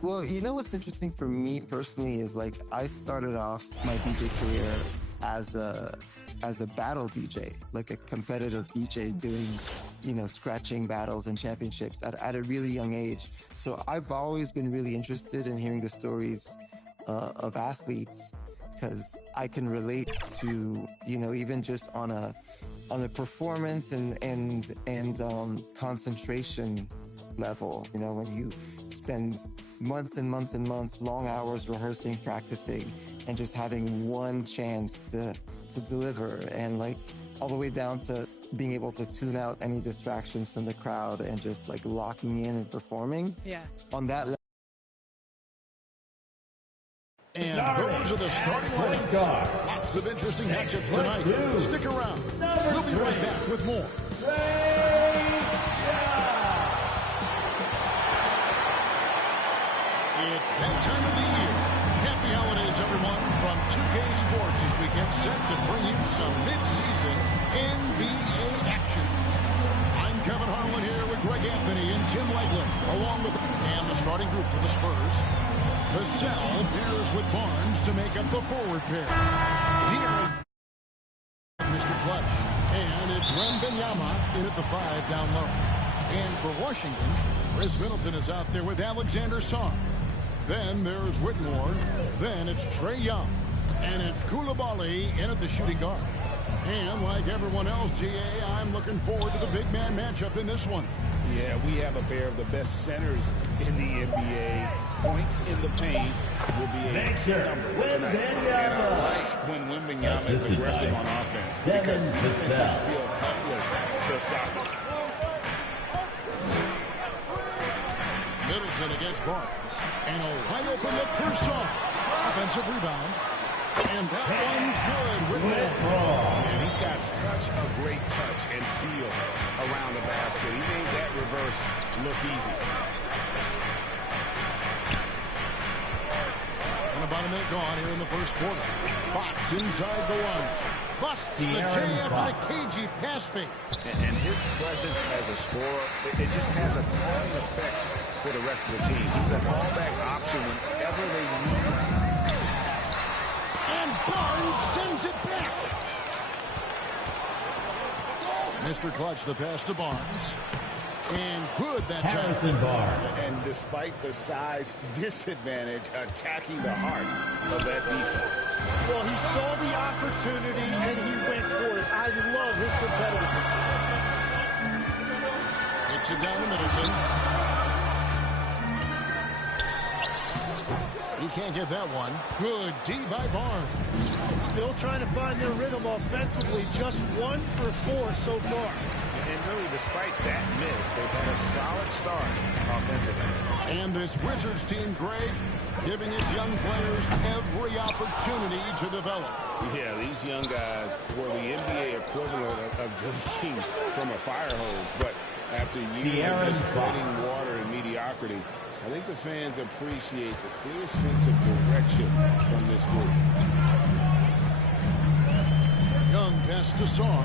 Well, you know what's interesting for me personally is like I started off my DJ career as a battle DJ, like a competitive DJ doing, you know, scratching battles and championships at a really young age. So I've always been really interested in hearing the stories of athletes because I can relate to, you know, even just on a performance and concentration level, you know, when you spend months and months and months, long hours rehearsing, practicing, and just having one chance to deliver, and like all the way down to being able to tune out any distractions from the crowd and just like locking in and performing. Yeah. On that level. And those are the starting lineups. Lots of interesting matchups tonight. Stick around. We'll be right back with more. It's that time of the year. Happy holidays, everyone, from 2K Sports as we get set to bring you some mid-season NBA action. I'm Kevin Harlan here with Greg Anthony and Tim Legler, along with and the starting group for the Spurs. Vassell pairs with Barnes to make up the forward pair. Mr. Clutch. And it's Wembanyama in at the 5 down low. And for Washington, Chris Middleton is out there with Alexander Sarr. Then there's Whitmore. Then it's Trae Young. And it's Koulibaly in at the shooting guard. And like everyone else, GA, I'm looking forward to the big man matchup in this one. Yeah, we have a pair of the best centers in the NBA. Points in the paint will be a number tonight. And I like when Wembanyama is aggressive on offense because defenses feel helpless to stop him. Middleton against Barnes. And a wide open look for Shaw. Offensive rebound. And that one's good. Man, he's got such a great touch and feel around the basket. He made that reverse look easy. And about a minute gone here in the first quarter. Fox inside the one. Busts the J after the cagey pass fake. And his presence as a scorer, it just has a calming effect for the rest of the team. He's a fallback option whenever they need him. And Barnes sends it back. Mr. Clutch, the pass to Barnes. And good that time. And despite the size disadvantage, attacking the heart of that defense. Well, he saw the opportunity and he went for it. I love his competitiveness. Kicks it down to Middleton. He can't get that one. Good D by Barnes. Still trying to find their rhythm offensively. Just 1 for 4 so far. And really, despite that miss, they've had a solid start offensively. And this Wizards team, Greg, giving its young players every opportunity to develop. Yeah, these young guys were the NBA equivalent of drinking from a fire hose. But after years of just treading water and mediocrity, I think the fans appreciate the clear sense of direction from this group. Young pass to Sarr.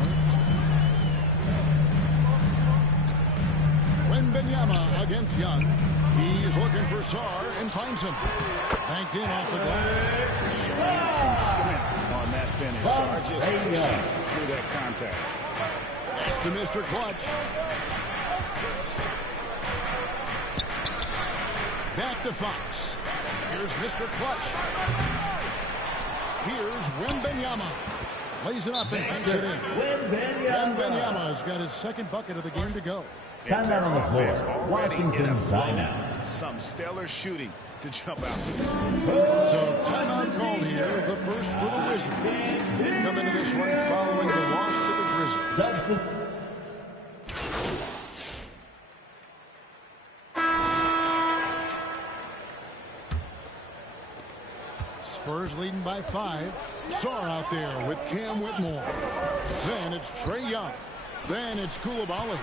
Wembanyama against Young. He's looking for Sarr and finds him. Banked in off the glass. Showing some strength on that finish. Sarr just pushing through that contact. Next to Mr. Clutch. Back to Fox. Here's Mr. Clutch. Here's Wembanyama. Lays it up and banks it in. Wembanyama's got his second bucket of the game to go. Timeout on the floor. Washington timeout. Some stellar shooting to jump out to this. So timeout called here. The first for the Wizards. They come into this one following the loss to the Grizzlies. Spurs leading by 5. Sarr out there with Cam Whitmore. Then it's Trae Young. Then it's Koulibaly.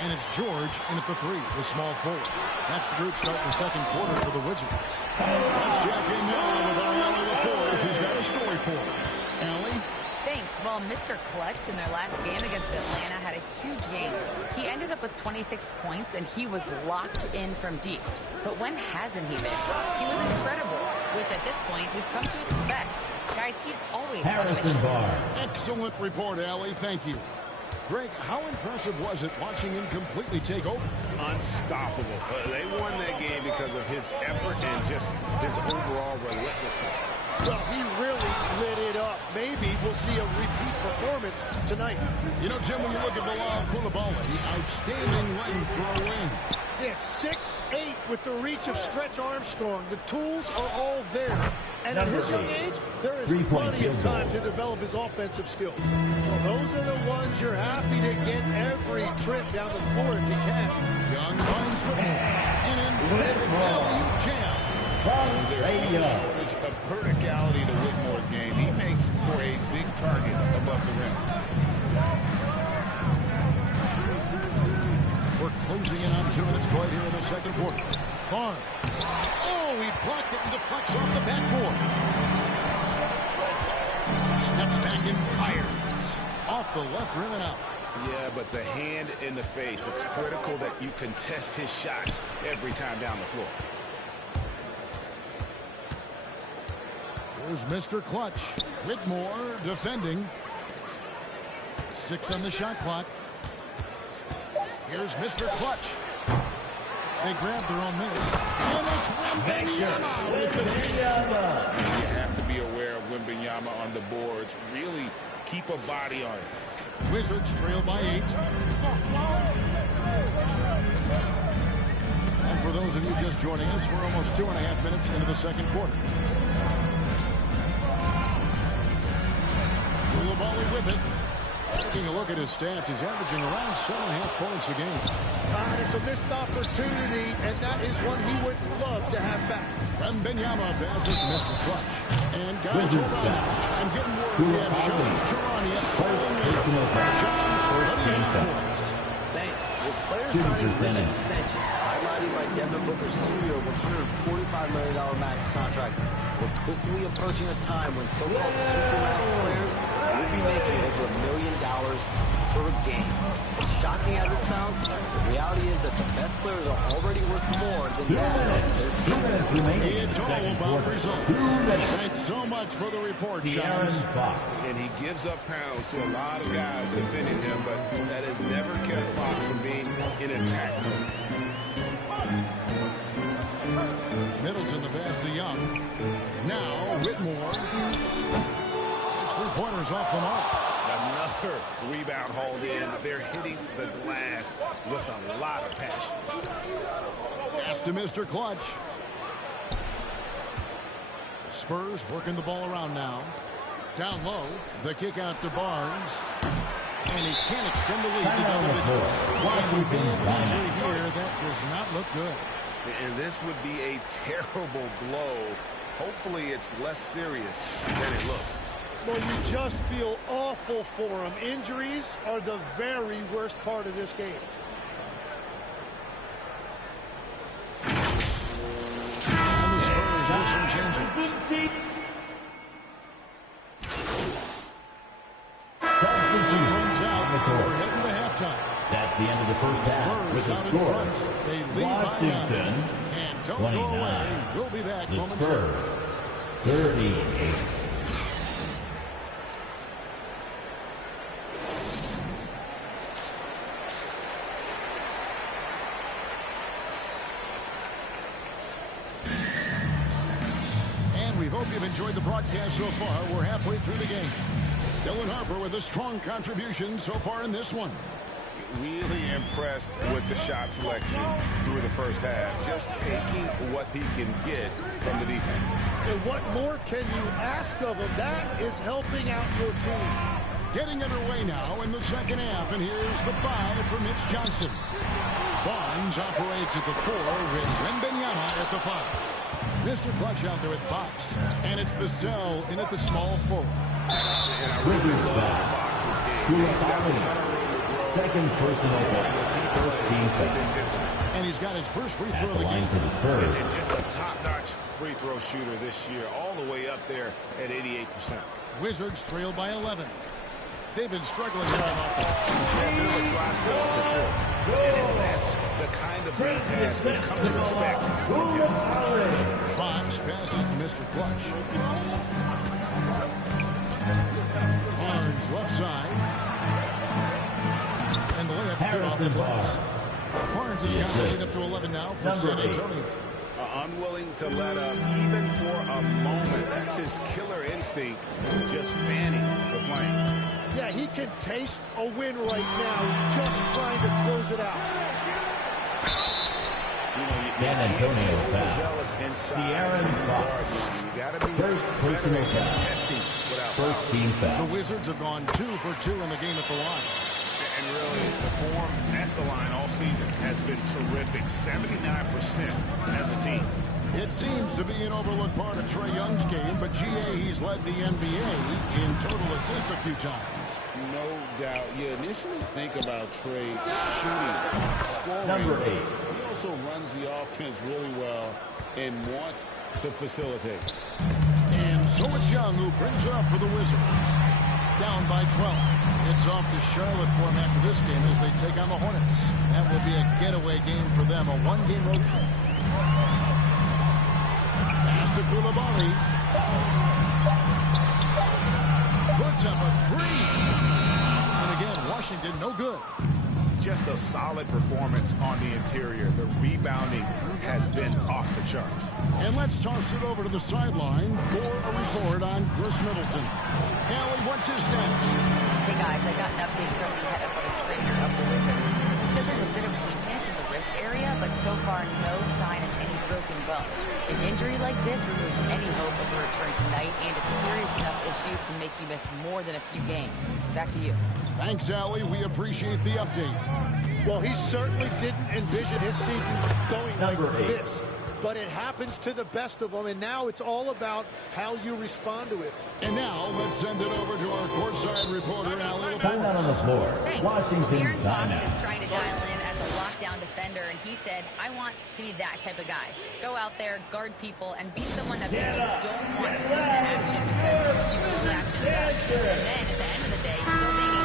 And it's George in at the 3, the small forward. That's the group starting the second quarter for the Wizards. Let's check in now with our Allie LaForce, who's got a story for us. Allie? Thanks. Well, Mr. Clutch in their last game against Atlanta had a huge game. He ended up with 26 points, and he was locked in from deep. But when hasn't he been? He was incredible, which at this point we've come to expect. Guys, he's always on a mission. Excellent report, Allie. Thank you. Greg, how impressive was it watching him completely take over? Unstoppable. They won that game because of his effort and just his overall relentlessness. Well, he really lit it up. Maybe we'll see a repeat performance tonight. You know, Jim, when you look at Bilal Koulibaly, outstanding length for a wing. Yeah, 6'8" with the reach of Stretch Armstrong. The tools are all there. And at his young age, there is plenty of time to develop his offensive skills. Well, those are the ones you're happy to get every trip down the floor if you can. Young finds the ball. An emphatic value jam. There's no shortage of verticality to Whitmore's game. He makes for a big target above the rim. We're closing in on 2 minutes played here in the second quarter. Barnes. Oh, he blocked it and deflects off the backboard. Steps back and fires. Off the left rim and out. Yeah, but the hand in the face. It's critical that you contest his shots every time down the floor. Here's Mr. Clutch. Whitmore defending. 6 on the shot clock. Here's Mr. Clutch. They grab their own miss. And it's Wembanyama with the You have to be aware of Wembanyama on the boards. Really keep a body on it. Wizards trail by 8. And for those of you just joining us, we're almost 2.5 minutes into the second quarter. Kooly with it. Taking a look at his stats, he's averaging around 7.5 points a game. And it's a missed opportunity, and that is one he would love to have back. Wembanyama passes to Mr. Clutch. And guys, hold on. I'm getting word we have Shams Charania. First team foul. Thanks. With players signing extensions, highlighted by Devin Booker's 2-year, $145 million max contract, we're quickly approaching a time when so-called supermax players will be making over $1 million per game. As shocking as it sounds, the reality is that the best players are already worth more than that. 2 minutes remaining in the second quarter. 2 minutes. Thanks so much for the report, Shams. And he gives up pounds to a lot of guys defending him, but that has never kept Fox from being in attack mode. Middleton the pass to Young. Now Whitmore. His 3-pointers off the mark. Another rebound hauled in. They're hitting the glass with a lot of passion. Pass to Mr. Clutch. The Spurs working the ball around now. Down low, the kick out to Barnes. And he can't extend the lead to double digits. And we have an injury here that does not look good. And this would be a terrible blow. Hopefully it's less serious than it looks. Well, you just feel awful for him. Injuries are the very worst part of this game. And the Spurs have some changes. Runs out. We're heading to halftime. That's the end of the first half with the score. Washington, and don't 29. go away. We'll be back The momentarily. Spurs, 38. And we hope you've enjoyed the broadcast so far. We're halfway through the game. Dylan Harper with a strong contribution so far in this one. Really impressed with the shot selection through the first half. Just taking what he can get from the defense. And what more can you ask of him? That is helping out your team. Getting underway now in the second half. And here's the 5 for Mitch Johnson. Barnes operates at the 4 with Wembanyama at the 5. Mr. Clutch out there with Fox. And it's Vassell in at the small 4. Wizards back. Second personal foul. First team foul. And he's got his first free throw of the line game. for the Spurs. And just a top-notch free throw shooter this year, all the way up there at 88%. Wizards trail by 11. They've been struggling here on offense. And that's the kind of green pass we've come to expect from him. Fox passes to Mr. Clutch. Barnes left side. And the layup's good off the glass. Barnes has got the lead up to 11 now for San Antonio. Unwilling to let up even for a moment. That's his killer instinct, just fanning the flames. Yeah, he can taste a win right now, just trying to close it out. San Antonio foul. De'Aaron Fox. First personal foul. First team foul. The Wizards have gone 2 for 2 in the game at the line. And really, the form at the line all season has been terrific. 79% as a team. It seems to be an overlooked part of Trae Young's game, but GA, he's led the NBA in total assists a few times. No doubt. You initially think about Trae shooting, scoring. Number 8. He also runs the offense really well and wants to facilitate. And so it's Young who brings it up for the Wizards. Down by 12. It's off to Charlotte for him after this game as they take on the Hornets. That will be a getaway game for them, a one-game road trip. Pass to Kooly. Puts up a 3. And again, Washington no good. just a solid performance on the interior. The rebounding has been off the charts. And let's toss it over to the sideline for a report on Chris Middleton. Allie, what's his status? Hey guys, I got an update from the head athletic trainer of the Wizards. He said there's a bit of weakness in the wrist area, but so far no sign of any broken bones. An injury like this removes any hope of a return tonight, and it's a serious enough issue to make you miss more than a few games. Back to you. Thanks, Allie. We appreciate the update. Well, he certainly didn't envision his season going like this. But it happens to the best of them, and now it's all about how you respond to it. And now let's send it over to our courtside reporter, Allie. Timeout on the floor. Thanks. Washington De'Aaron Fox timeout. is trying to dial in as a lockdown defender, and he said, I want to be that type of guy. Go out there, guard people, and be someone that people don't want to put in action because you will actions up. And then, at the end of the day, still being able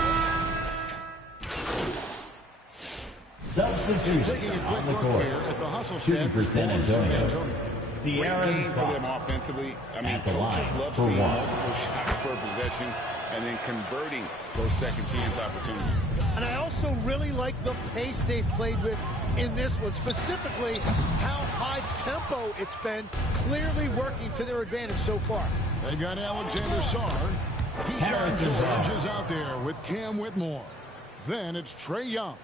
Substitution taking a quick on the look court. here at the hustle Shooting stats for San Antonio. Great game De'Aaron for them Fox. offensively. I mean, At the coaches line love for seeing one. multiple shots per possession and then converting those second chance opportunities. And I also really like the pace they've played with in this one, specifically how high tempo it's been, clearly working to their advantage so far. They got Alexander Sarr. Keyshawn George is out there with Cam Whitmore. Then it's Trey Young.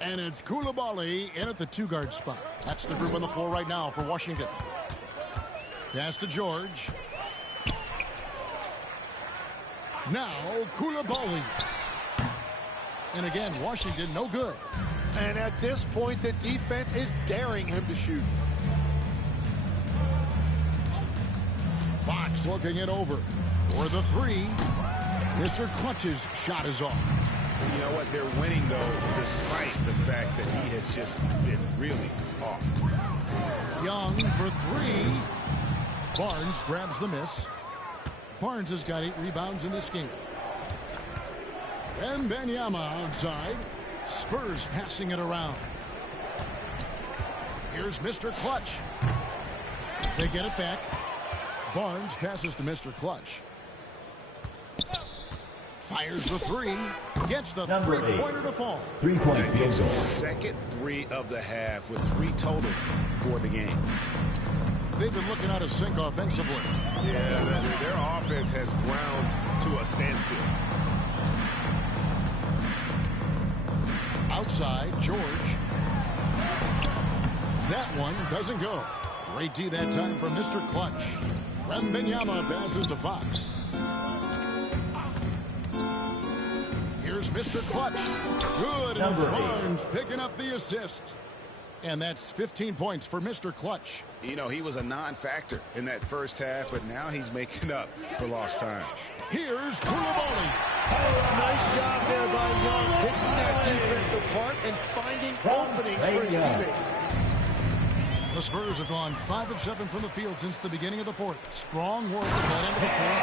And it's Koulibaly in at the two-guard spot. That's the group on the floor right now for Washington. Pass to George. Now Koulibaly. And again, Washington no good. And at this point, the defense is daring him to shoot. Fox looking it over for the three. Mr. Clutch's shot is off. You know what? They're winning, though, despite the fact that he has just been really off. Young for three. Barnes grabs the miss. Barnes has got 8 rebounds in this game. And Wembanyama outside. Spurs passing it around. Here's Mr. Clutch. They get it back. Barnes passes to Mr. Clutch. Fires the three. Gets the three-pointer to fall. Three-point field goal. Second three of the half with 3 total for the game. They've been looking out of sync offensively. Yeah, their offense has ground to a standstill. Outside, George. That one doesn't go. Great D that time from Mr. Clutch. Wembanyama passes to Fox. Here's Mr. Clutch. Good, and it's Barnes picking up the assist. And that's 15 points for Mr. Clutch. You know, he was a non-factor in that first half, but now he's making up for lost time. Here's Koulibaly. Nice job there by Young, picking that defense apart and finding openings for his teammates. The Spurs have gone 5 of 7 from the field since the beginning of the fourth. Strong work at that end of the floor.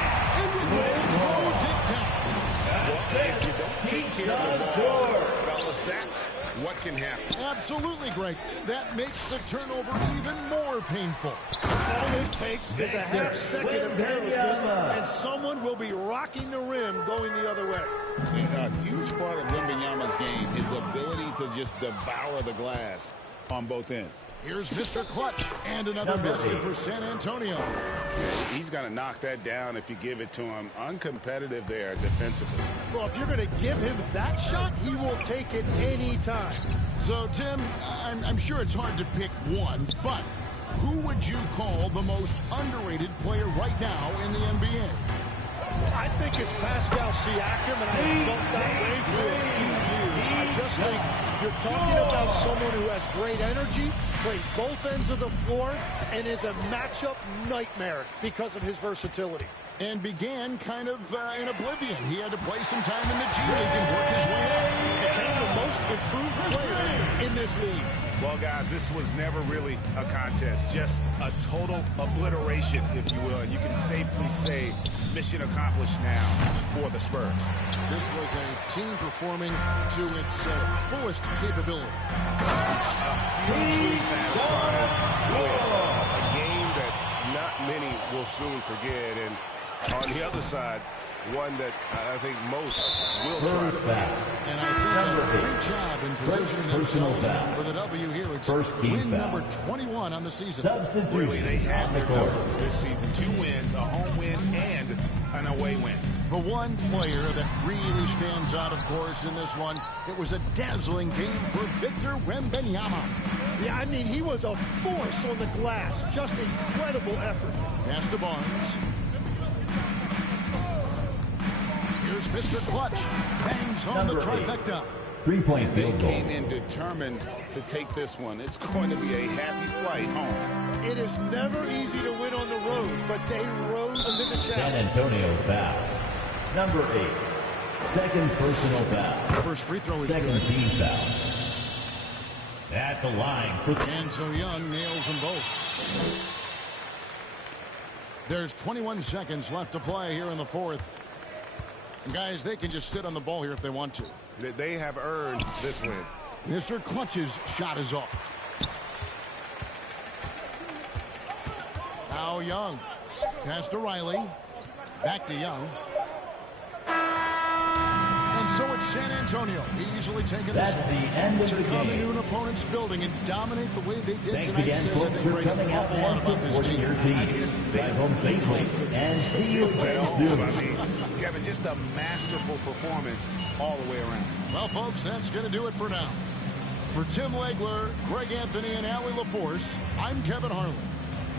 And throws it down. If you don't take care of the ball, fellas, that's what can happen. Absolutely, Greg. That makes the turnover even more painful. All it takes is a half-second of carelessness, and someone will be rocking the rim going the other way. And a huge part of Wembanyama's game, his ability to just devour the glass on both ends. Here's Mr. Clutch and another basket for San Antonio. He's going to knock that down if you give it to him. Uncompetitive there defensively. Well, if you're going to give him that shot, he will take it any time. So, Tim, I'm sure it's hard to pick one, but who would you call the most underrated player right now in the NBA? I think it's Pascal Siakam, and I've felt that way for a few years. I just think you're talking about someone who has great energy, plays both ends of the floor, and is a matchup nightmare because of his versatility. And began kind of in oblivion. He had to play some time in the G League and work his way up. Became the most improved player in this league. Well, guys, this was never really a contest. Just a total obliteration, if you will. And you can safely say mission accomplished now for the Spurs. This was a team performing to its fullest capability. Hugely satisfying win. A game that not many will soon forget. And on the other side, one that I think most will First try. foul. And I think a great job in positioning themselves for the W here. It's First team win foul. number 21 on the season. Substitution Really, they have on the their court. number this season. 2 wins, a home win, and an away win. The one player that really stands out, of course, in this one, it was a dazzling game for Victor Wembanyama. Yeah, I mean, he was a force on the glass. Just incredible effort. Pass to Barnes. Here's Mr. Clutch. Bangs home the trifecta. 3-point They field goal. came in determined to take this one. It's going to be a happy flight home. It is never easy to win on the road, but they rose to the San challenge. Antonio foul. Number 8. Second personal foul. First free throw is Second good. team foul. At the line for And so Young nails them both. There's 21 seconds left to play here in the fourth. And guys, they can just sit on the ball here if they want to. They have earned this win. Mr. Clutch's shot is up. Now Young. Pass to Riley. Back to Young. And so it's San Antonio easily taking this That's one. the end of to the come game. into an opponent's building and dominate the way they did Thanks tonight again, says I folks, think for right an coming out awful lot and about this supporting team. your team. Drive home safely and see you again soon. I mean, Kevin, just a masterful performance all the way around. Well, folks, that's going to do it for now. For Tim Legler, Greg Anthony, and Allie LaForce, I'm Kevin Harlan.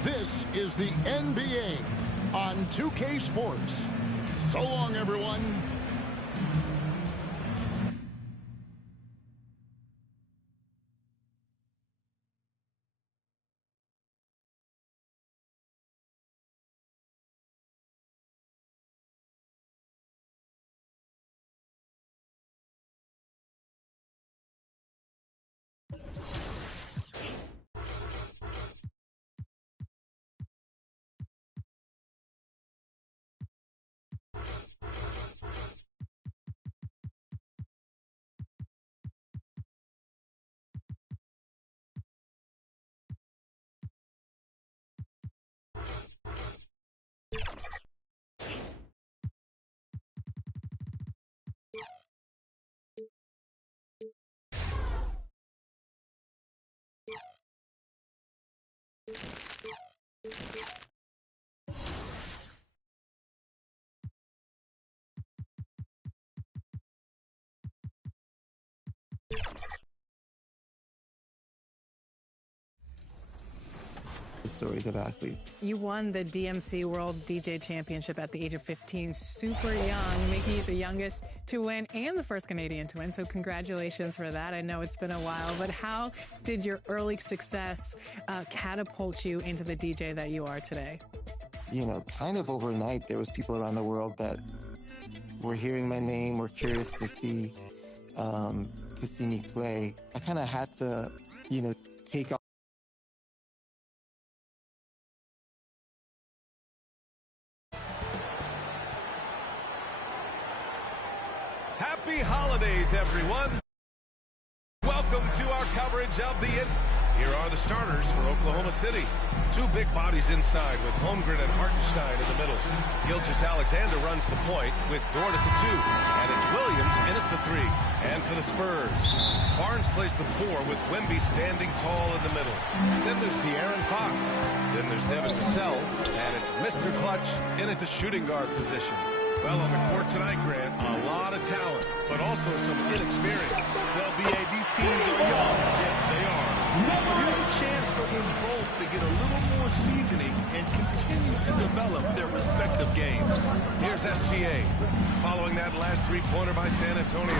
This is the NBA on 2K Sports. So long, everyone. Stories of athletes. You won the DMC World DJ Championship at the age of 15, super young, making you the youngest to win and the first Canadian to win. So congratulations for that. I know it's been a while, but how did your early success catapult you into the DJ that you are today? You know, kind of overnight, there was people around the world that were hearing my name, were curious to see me play. I kind of had to, you know, take off. Happy holidays, everyone. Welcome to our coverage of the Here are the starters for Oklahoma City. 2 big bodies inside with Holmgren and Hartenstein in the middle. Gilgeous-Alexander runs the point with Dort at the 2. And it's Williams in at the 3. And for the Spurs, Barnes plays the 4 with Wemby standing tall in the middle. Then there's De'Aaron Fox. Then there's Devin Vassell. And it's Mr. Clutch in at the shooting guard position. Well, on the court tonight, Grant, a lot of talent, but also some inexperience. Well, B.A., these teams are young. Yes, they are. Here's a chance for them both to get a little more seasoning and continue to develop their respective games. Here's SGA. Following that last three-pointer by San Antonio.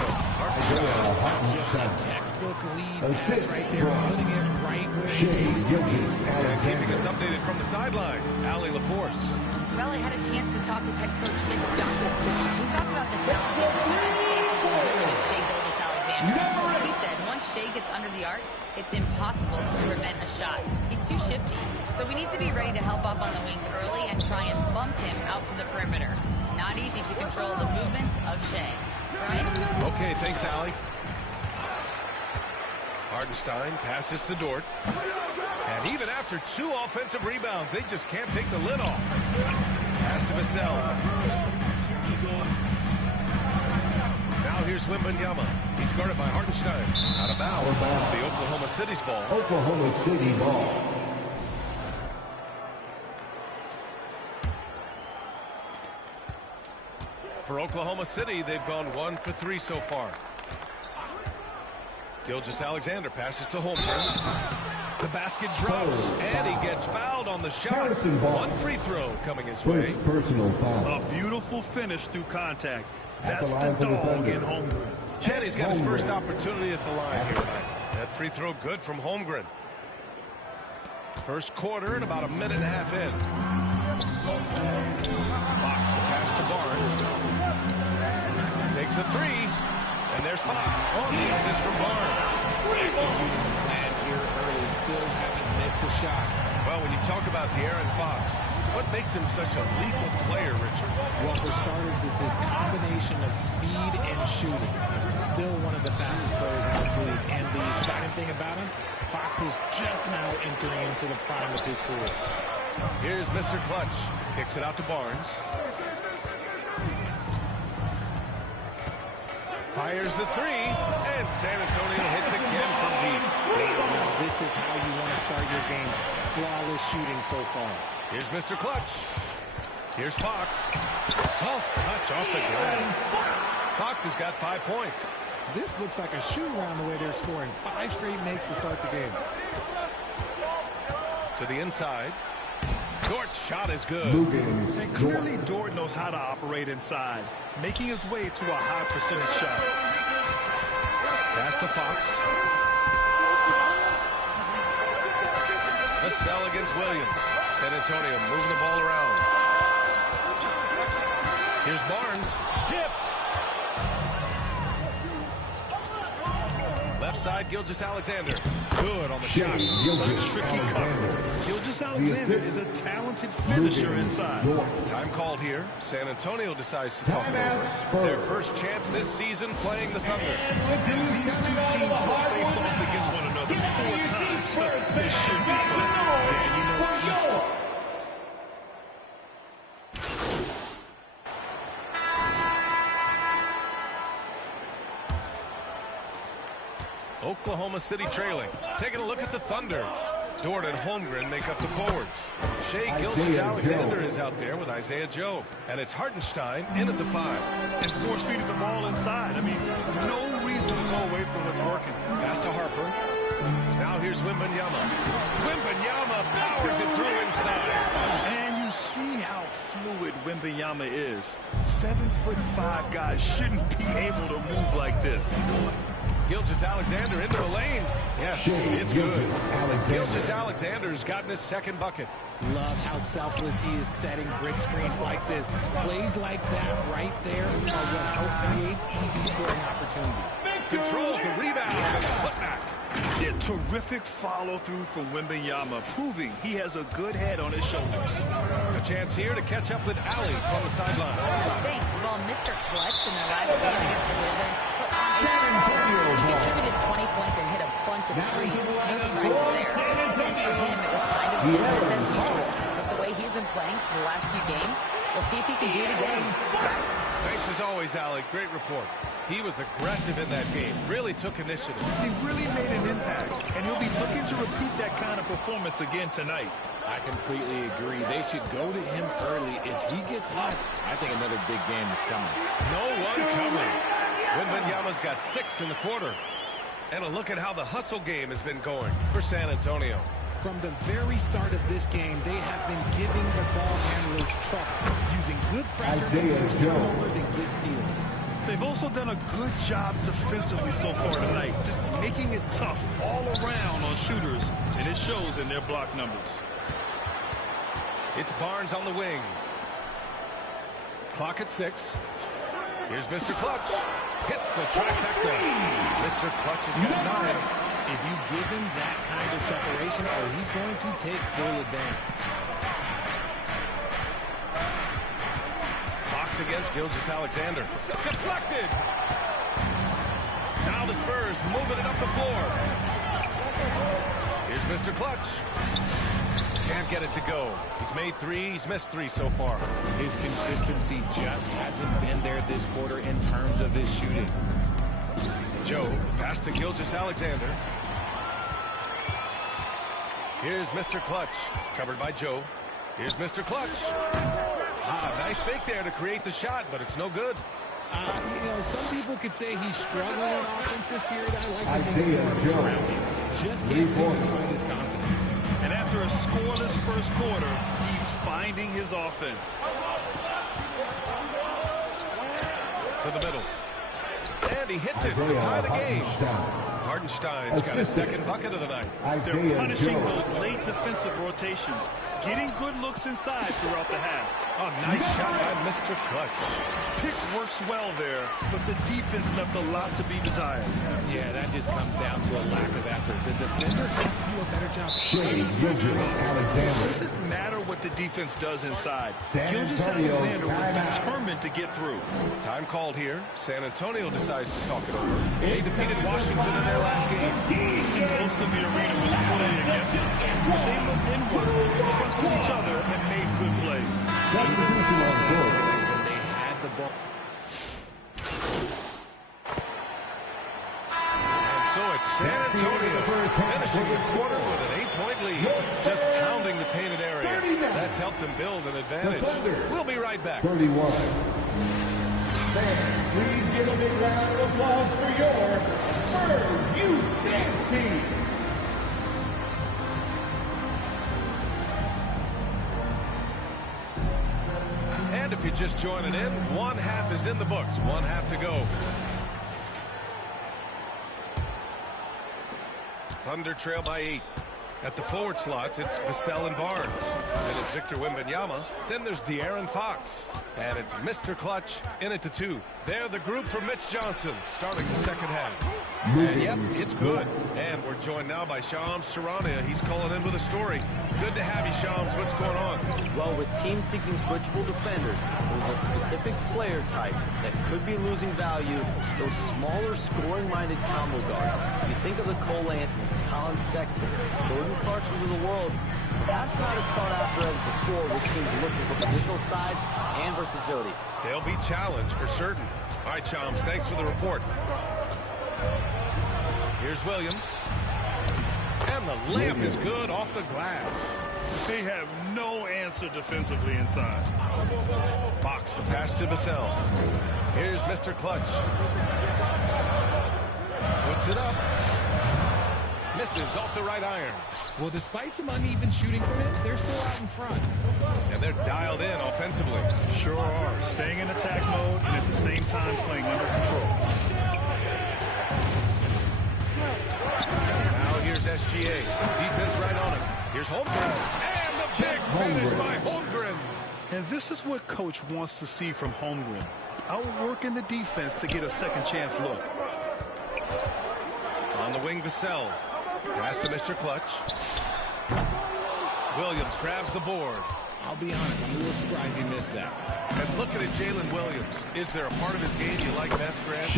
Just a textbook lead pass right there, putting it right where he needed to be. And keeping us updated from the sideline, Allie LaForce. Well, I had a chance to talk with head coach Mitch Johnson. We talked about the challenges the defense faces when dealing with Shai Gilgeous-Alexander. He said once Shai gets under the arc, it's impossible to prevent a shot. He's too shifty. So we need to be ready to help off on the wings early and try and bump him out to the perimeter. Not easy to control the movements of Shai. Brian? Okay, thanks, Allie. Hartenstein passes to Dort. And even after 2 offensive rebounds, they just can't take the lid off. Pass to Vassell. Now here's Wembanyama. He's guarded by Hartenstein. Out of bounds. The Oklahoma City's ball. Oklahoma City ball. For Oklahoma City, they've gone 1 for 3 so far. Gilgeous-Alexander passes to Holmgren. The basket drops, and he gets fouled on the shot. One free throw coming his way. First personal foul. A beautiful finish through contact. That's the dog in Holmgren. And he's got his first opportunity at the line here tonight. That free throw good from Holmgren. First quarter and about a minute and a half in. Fox, the pass to Barnes. Takes a three. And there's Fox on the assist from Barnes. Executing the plan here early. Still haven't missed a shot. Well, when you talk about De'Aaron Fox, what makes him such a lethal player, Richard? Well, for starters, it's his combination of speed and shooting. Still one of the fastest players in this league. And the exciting thing about him, Fox is just now entering into the prime of his career. Here's Mr. Clutch. Kicks it out to Barnes. Fires the three, and San Antonio hits again from deep. Now, this is how you want to start your games. Flawless shooting so far. Here's Mr. Clutch. Here's Fox. Soft touch off the glass. Fox has got 5 points. This looks like a shoot-around the way they're scoring. 5 straight makes to start the game. To the inside. Dort's shot is good. And clearly Dort knows how to operate inside, making his way to a high percentage shot. Pass to Fox. The sell against Williams. San Antonio moving the ball around. Here's Barnes. Tipped. Left side, Gilgeous-Alexander. Good on the shot. A tricky cover. Gilgeous-Alexander is a talented finisher inside. Time called here. San Antonio decides to talk over. Their first chance this season playing the Thunder. And these two teams will face off against one another 4 times. This should be fun. Yeah, you know, each Oklahoma City trailing. Taking a look at the Thunder. Dort and Holmgren make up the forwards. Shea Gilgeous-Alexander is out there with Isaiah Joe. And it's Hartenstein in at the 5. And force feeding the ball inside. I mean, no reason to go away from what's working. Pass to Harper. Now here's Wembanyama. Wembanyama powers it through inside. And you see how fluid Wembanyama is. 7'5" guys shouldn't be able to move like this. Gilgeous-Alexander into the lane. Yes, it's good. Gilgeous-Alexander's gotten his second bucket. Love how selfless he is setting brick screens like this. Plays like that right there are what help create easy scoring opportunities. Controls the rebound and the putback. Yeah, terrific follow-through from Wembanyama, proving he has a good head on his shoulders. A chance here to catch up with Ali from the sideline. Thanks. Well, Mr. Clutch in their last game against the Wizards put on a show. He contributed 20 points and hit a bunch of threes. No surprises there. And for him, it was kind of business as usual. But the way he's been playing for the last few games, we'll see if he can do it again. Thanks as always, Ali. Great report. He was aggressive in that game. Really took initiative. He really made an impact, and he'll be looking to repeat that kind of performance again tonight. I completely agree. They should go to him early. If he gets hot, I think another big game is coming. No one covering. Wembanyama's got 6 in the quarter. And a look at how the hustle game has been going for San Antonio. From the very start of this game, they have been giving the ball handlers trouble, using good pressure, turnovers, and good steals. They've also done a good job defensively so far tonight, just making it tough all around on shooters, and it shows in their block numbers. It's Barnes on the wing. Clock at 6. Here's Mr. Clutch. Hits the trifecta. Mr. Clutch has got 9. If you give him that kind of separation, he's going to take full advantage. Fox against Gilgeous-Alexander. Deflected. Now the Spurs moving it up the floor. Here's Mr. Clutch. Can't get it to go. He's made 3. He's missed 3 so far. His consistency just hasn't been there this quarter in terms of his shooting. Joe, pass to Gilgeous-Alexander. Here's Mr. Clutch, covered by Joe. Here's Mr. Clutch. Nice fake there to create the shot, but it's no good. You know, some people could say he's struggling on offense this period. I like the around him. Just can't seem to find his confidence. And after a scoreless first quarter, he's finding his offense. To the middle. And he hits it to tie the game. Hartenstein's got his second bucket of the night. They're punishing those late defensive rotations, getting good looks inside throughout the half. Oh, nice shot by Mr. Clutch. Pick works well there, but the defense left a lot to be desired. Yeah, that just comes down to a lack of effort. The defender has to do a better job. It doesn't matter what the defense does inside. Gilgeous-Alexander was determined to get through. Time called here. San Antonio decides to talk it over. They defeated Washington in their last game. Most of the arena was totally against it, but they looked inward, trusted each other, and made good plays. When they had the ball. And so it's San Antonio finishing the quarter with an 8-point lead. Just pounding the painted area. That's helped them build an advantage. We'll be right back. 31. Fans, please give a big round of applause for your Spurs Youth Dance Team. And if you're just joining in, one half is in the books. One half to go. Thunder trail by 8. At the forward slots, it's Vassell and Barnes. Then it's Victor Wembanyama. Then there's De'Aaron Fox. And it's Mr. Clutch in at the 2. They're the group for Mitch Johnson, starting the second half. And yep, it's good. And we're joined now by Shams Charania. He's calling in with a story. Good to have you, Shams. What's going on? Well, with teams seeking switchable defenders, there's a specific player type that could be losing value, those smaller scoring-minded combo guards. You think of the Cole Anthony, Colin Sexton, Jordan Clarkson of the world, perhaps not as sought after as before with teams looking for positional size and versatility. They'll be challenged for certain. All right, Shams, thanks for the report. Here's Williams. And the layup is good off the glass. They have no answer defensively inside. Box the pass to Vassell. Here's Mr. Clutch. Puts it up. Misses off the right iron. Well, despite some uneven shooting from him, they're still out in front. And they're dialed in offensively. Sure are. Staying in attack mode and at the same time playing under control. Now here's SGA. Defense right on him. Here's Holmgren. And the big finish by Holmgren. And this is what Coach wants to see from Holmgren. Outworking the defense to get a second chance look. On the wing, Vassell. Pass to Mr. Clutch. Williams grabs the board. I'll be honest, I'm a little surprised he missed that. And looking at Jalen Williams, is there a part of his game you like best, Grant?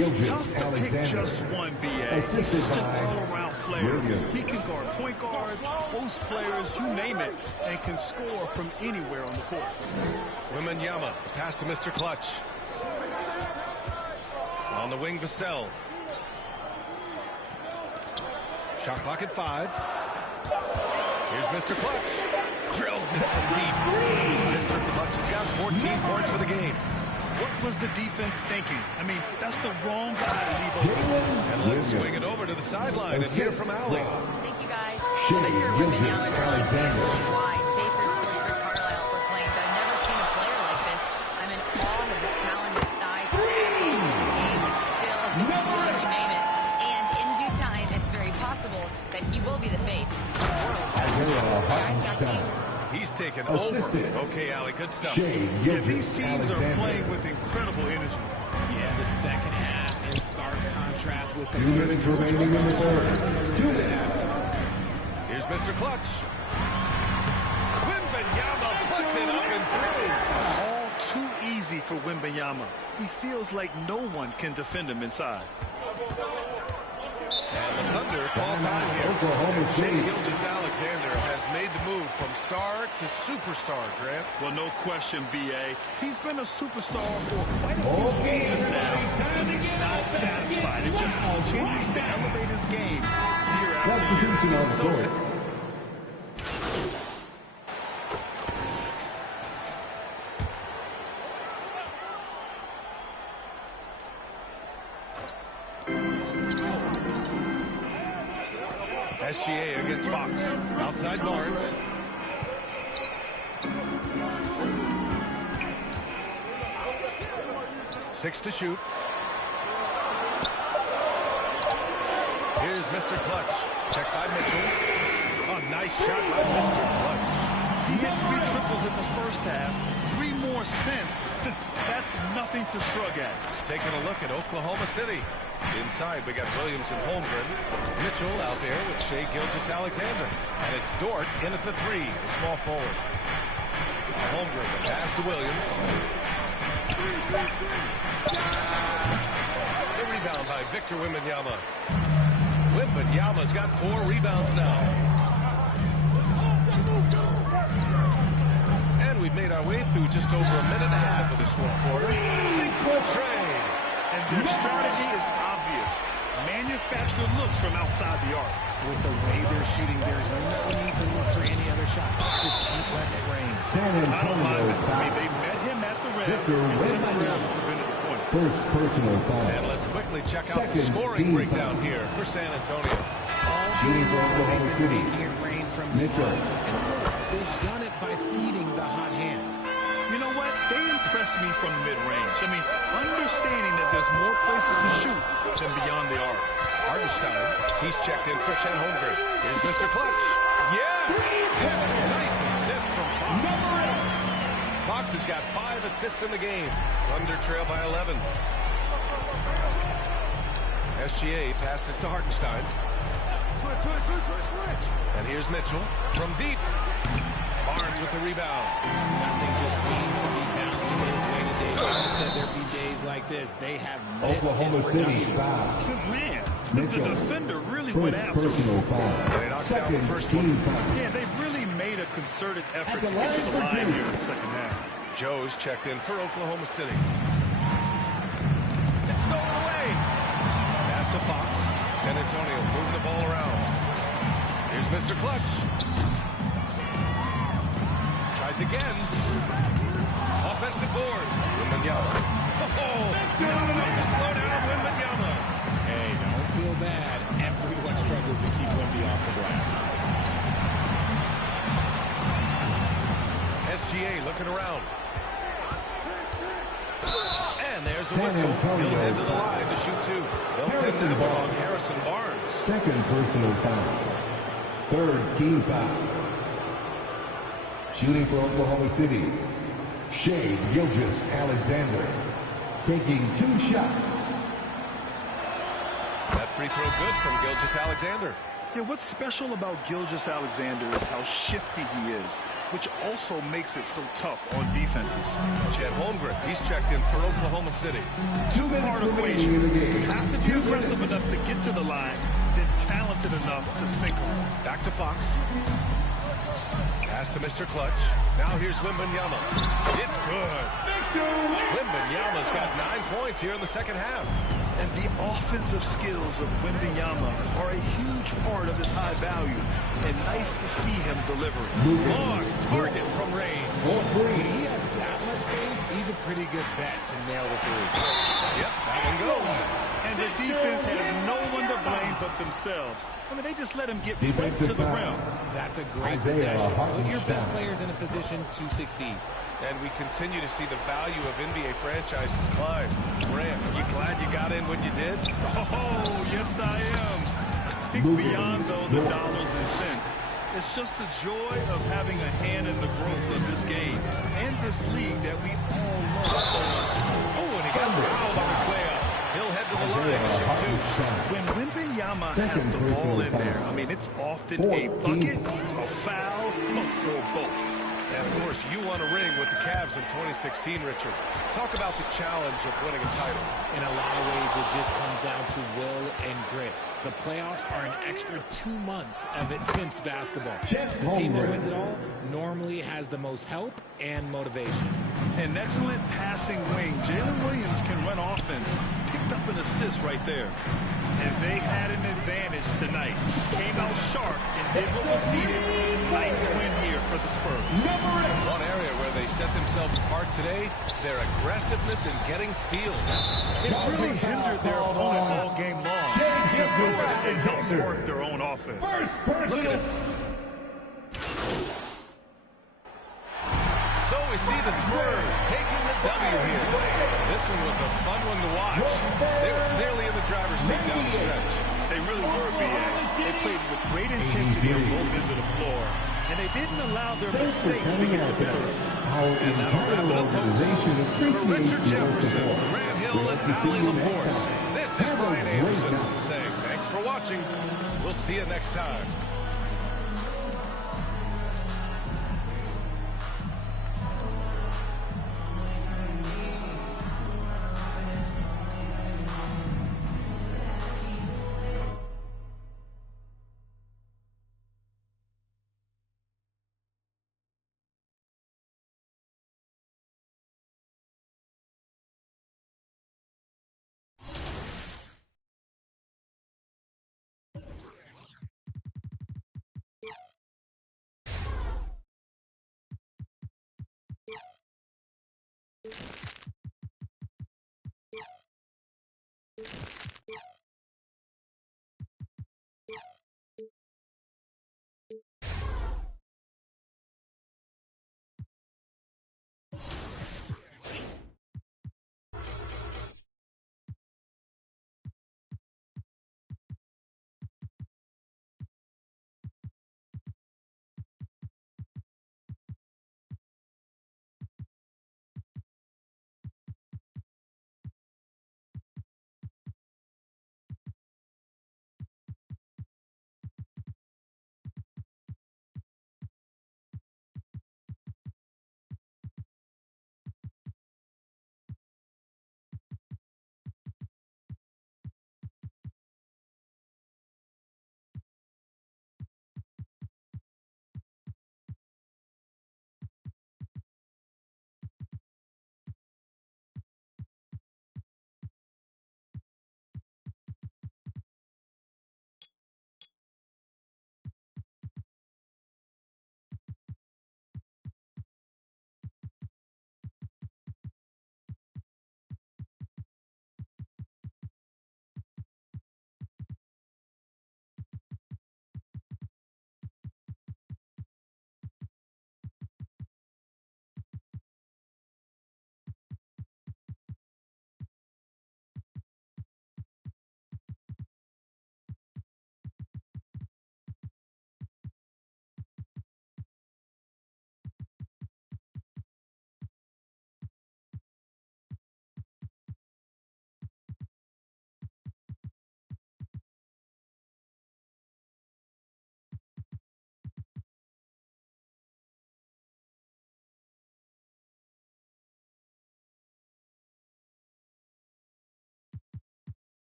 It's tough to pick just one, B.A. He's such an all-around player. He can guard point guards, post players, you name it, and can score from anywhere on the court. Wembanyama, pass to Mr. Clutch. On the wing, Vassell. Shot clock at 5. Here's Mr. Clutch. Drills it from deep. Mr. Clutch has got 14 points for the game. What was the defense thinking? I mean, that's the wrong guy to leave open. And let's swing it over to the sideline and hear from Allie. Thank you, guys. Victor Wembanyama drilling really wide. Pacers coach Rick Carlisle proclaimed, "I've never seen a player like this. I'm in awe of his talent, his size, his attitude for the game, his skill, his ability, you name it. And in due time, it's very possible that he will be the face of the world." Guys, got to you. He's taken over. Okay, Allie, good stuff. Yeah, these teams are playing with incredible energy. Yeah, the second half in stark contrast with the 2 minutes remaining in the third. 2 minutes. Here's Mr. Clutch. Wembanyama puts it up and through. All too easy for Wembanyama. He feels like no one can defend him inside. And the Thunder Thunder call time here. Oklahoma City. Gilgeous-Alexander has made the move from star to superstar, Grant. Well, no question, B.A. He's been a superstar for quite a few seasons now, and he's not satisfied. It just continues to elevate his game year after Substitution year. on the court. SGA against Fox. Outside Barnes. Six to shoot. Here's Mr. Clutch. Check by Mitchell. Oh, nice shot by Mr. Clutch. He had 3 triples in the first half. 3 more since. That's nothing to shrug at. Taking a look at Oklahoma City. Inside, we got Williams and Holmgren. Mitchell out there with Shai Gilgeous-Alexander. And it's Dort in at the 3, the small forward. Holmgren, the pass to Williams. The rebound by Victor Wembanyama. Wembanyama's got 4 rebounds now. And we've made our way through just over a minute and a half of this fourth quarter. 6-foot trade. And their strategy is obvious. Manufacture looks from outside the arc. With the way they're shooting, there's no need to look for any other shot. Just keep letting it rain. San Antonio foul. They met him at the rim Victor and Wembanyama. prevented the point. First personal foul. And let's quickly check out the Second scoring team breakdown foul. here for San Antonio. Shooting for Oklahoma City. Making it rain from Mitchell. and look, they've done it by feeding the hot hands. You know what? They impress me from mid-range. I mean, understanding that there's more places to shoot than beyond the arc. Hardenstein, he's checked in for Chet Holmgren. Here's Mr. Clutch. Yes! Nice assist from Fox. Fox has got 5 assists in the game. Thunder trail by 11. SGA passes to Hardenstein. And here's Mitchell from deep. Barnes with the rebound. Nothing just seems to be bouncing his way today. I said there'd be days like this. They have missed Oklahoma his City production. foul. Good man. The Mitchell. defender really went First after him. personal foul. Second team foul. Yeah, they've really made a concerted effort At to the get line to the for line two. here in the second half. Joe's checked in for Oklahoma City. It's stolen away. Pass to Fox. San Antonio moving the ball around. Here's Mr. Clutch. Tries again. Offensive board. Wembanyama. Oh, not enough to slow down Wembanyama. Hey, don't feel bad. Everyone struggles to keep Wemby off the glass. SGA looking around. And there's a San whistle. Antonio He'll head to the foul. line to shoot 2. They'll pin Harrison that one on Barnes. Harrison Barnes. Second personal foul. Third team foul. Shooting for Oklahoma City. Shai Gilgeous-Alexander. Taking 2 shots. That free throw good from Gilgeous-Alexander. Yeah, what's special about Gilgeous-Alexander is how shifty he is, which also makes it so tough on defenses. Chet Holmgren, he's checked in for Oklahoma City. 2 minutes Two-part remaining in the equation. game. You have to be aggressive enough to get to the line, then talented enough to sink them. Back to Fox. Pass to Mr. Clutch. Now here's Wembanyama. It's good. Wembanyama's got 9 points here in the second half. And the offensive skills of Wembanyama are a huge part of his high value. And nice to see him delivering. Long target from Rain. When he has that much space, he's a pretty good bet to nail the 3. Yep, that one goes. And the defense has no one to blame but themselves. I mean, they just let him get right Defensive to the foul. rim. That's a great Isaiah possession. Put your best Hartenstein. players in a position to succeed. And we continue to see the value of NBA franchises climb. Grant, are you glad you got in when you did? Oh, yes, I am. I think beyond, though, the dollars and cents, it's just the joy of having a hand in the growth of this game and this league that we all love so much. Oh, and he got fouled on his way up. He'll head to the line to shoot 2. When Wembanyama has Second the ball in personal there, foul. I mean, it's often 14. a bucket, a foul, or both. And, of course, you won a ring with the Cavs in 2016, Richard. Talk about the challenge of winning a title. In a lot of ways, it just comes down to will and grit. The playoffs are an extra 2 months of intense basketball. The team that wins it all normally has the most health and motivation. An excellent passing wing. Jalen Williams can run offense. Picked up an assist right there. And they had an advantage tonight. Came out sharp and did what was needed. Nice win here for the Spurs. One area where they set themselves apart today, their aggressiveness in getting steals. It really hindered their opponent all game long. And of course, it helped spark their own offense. Look at it. So we see the Spurs taking the W here. This one was a fun one to watch. They were clearly in the driver's seat down the stretch. They really were, B.A. They played with great intensity on both ends of the floor, and they didn't allow their mistakes to get the better. Our entire organization appreciates your support. Grant Hill and Allie LaForce. This is Brian Anderson saying thanks for watching. We'll see you next time.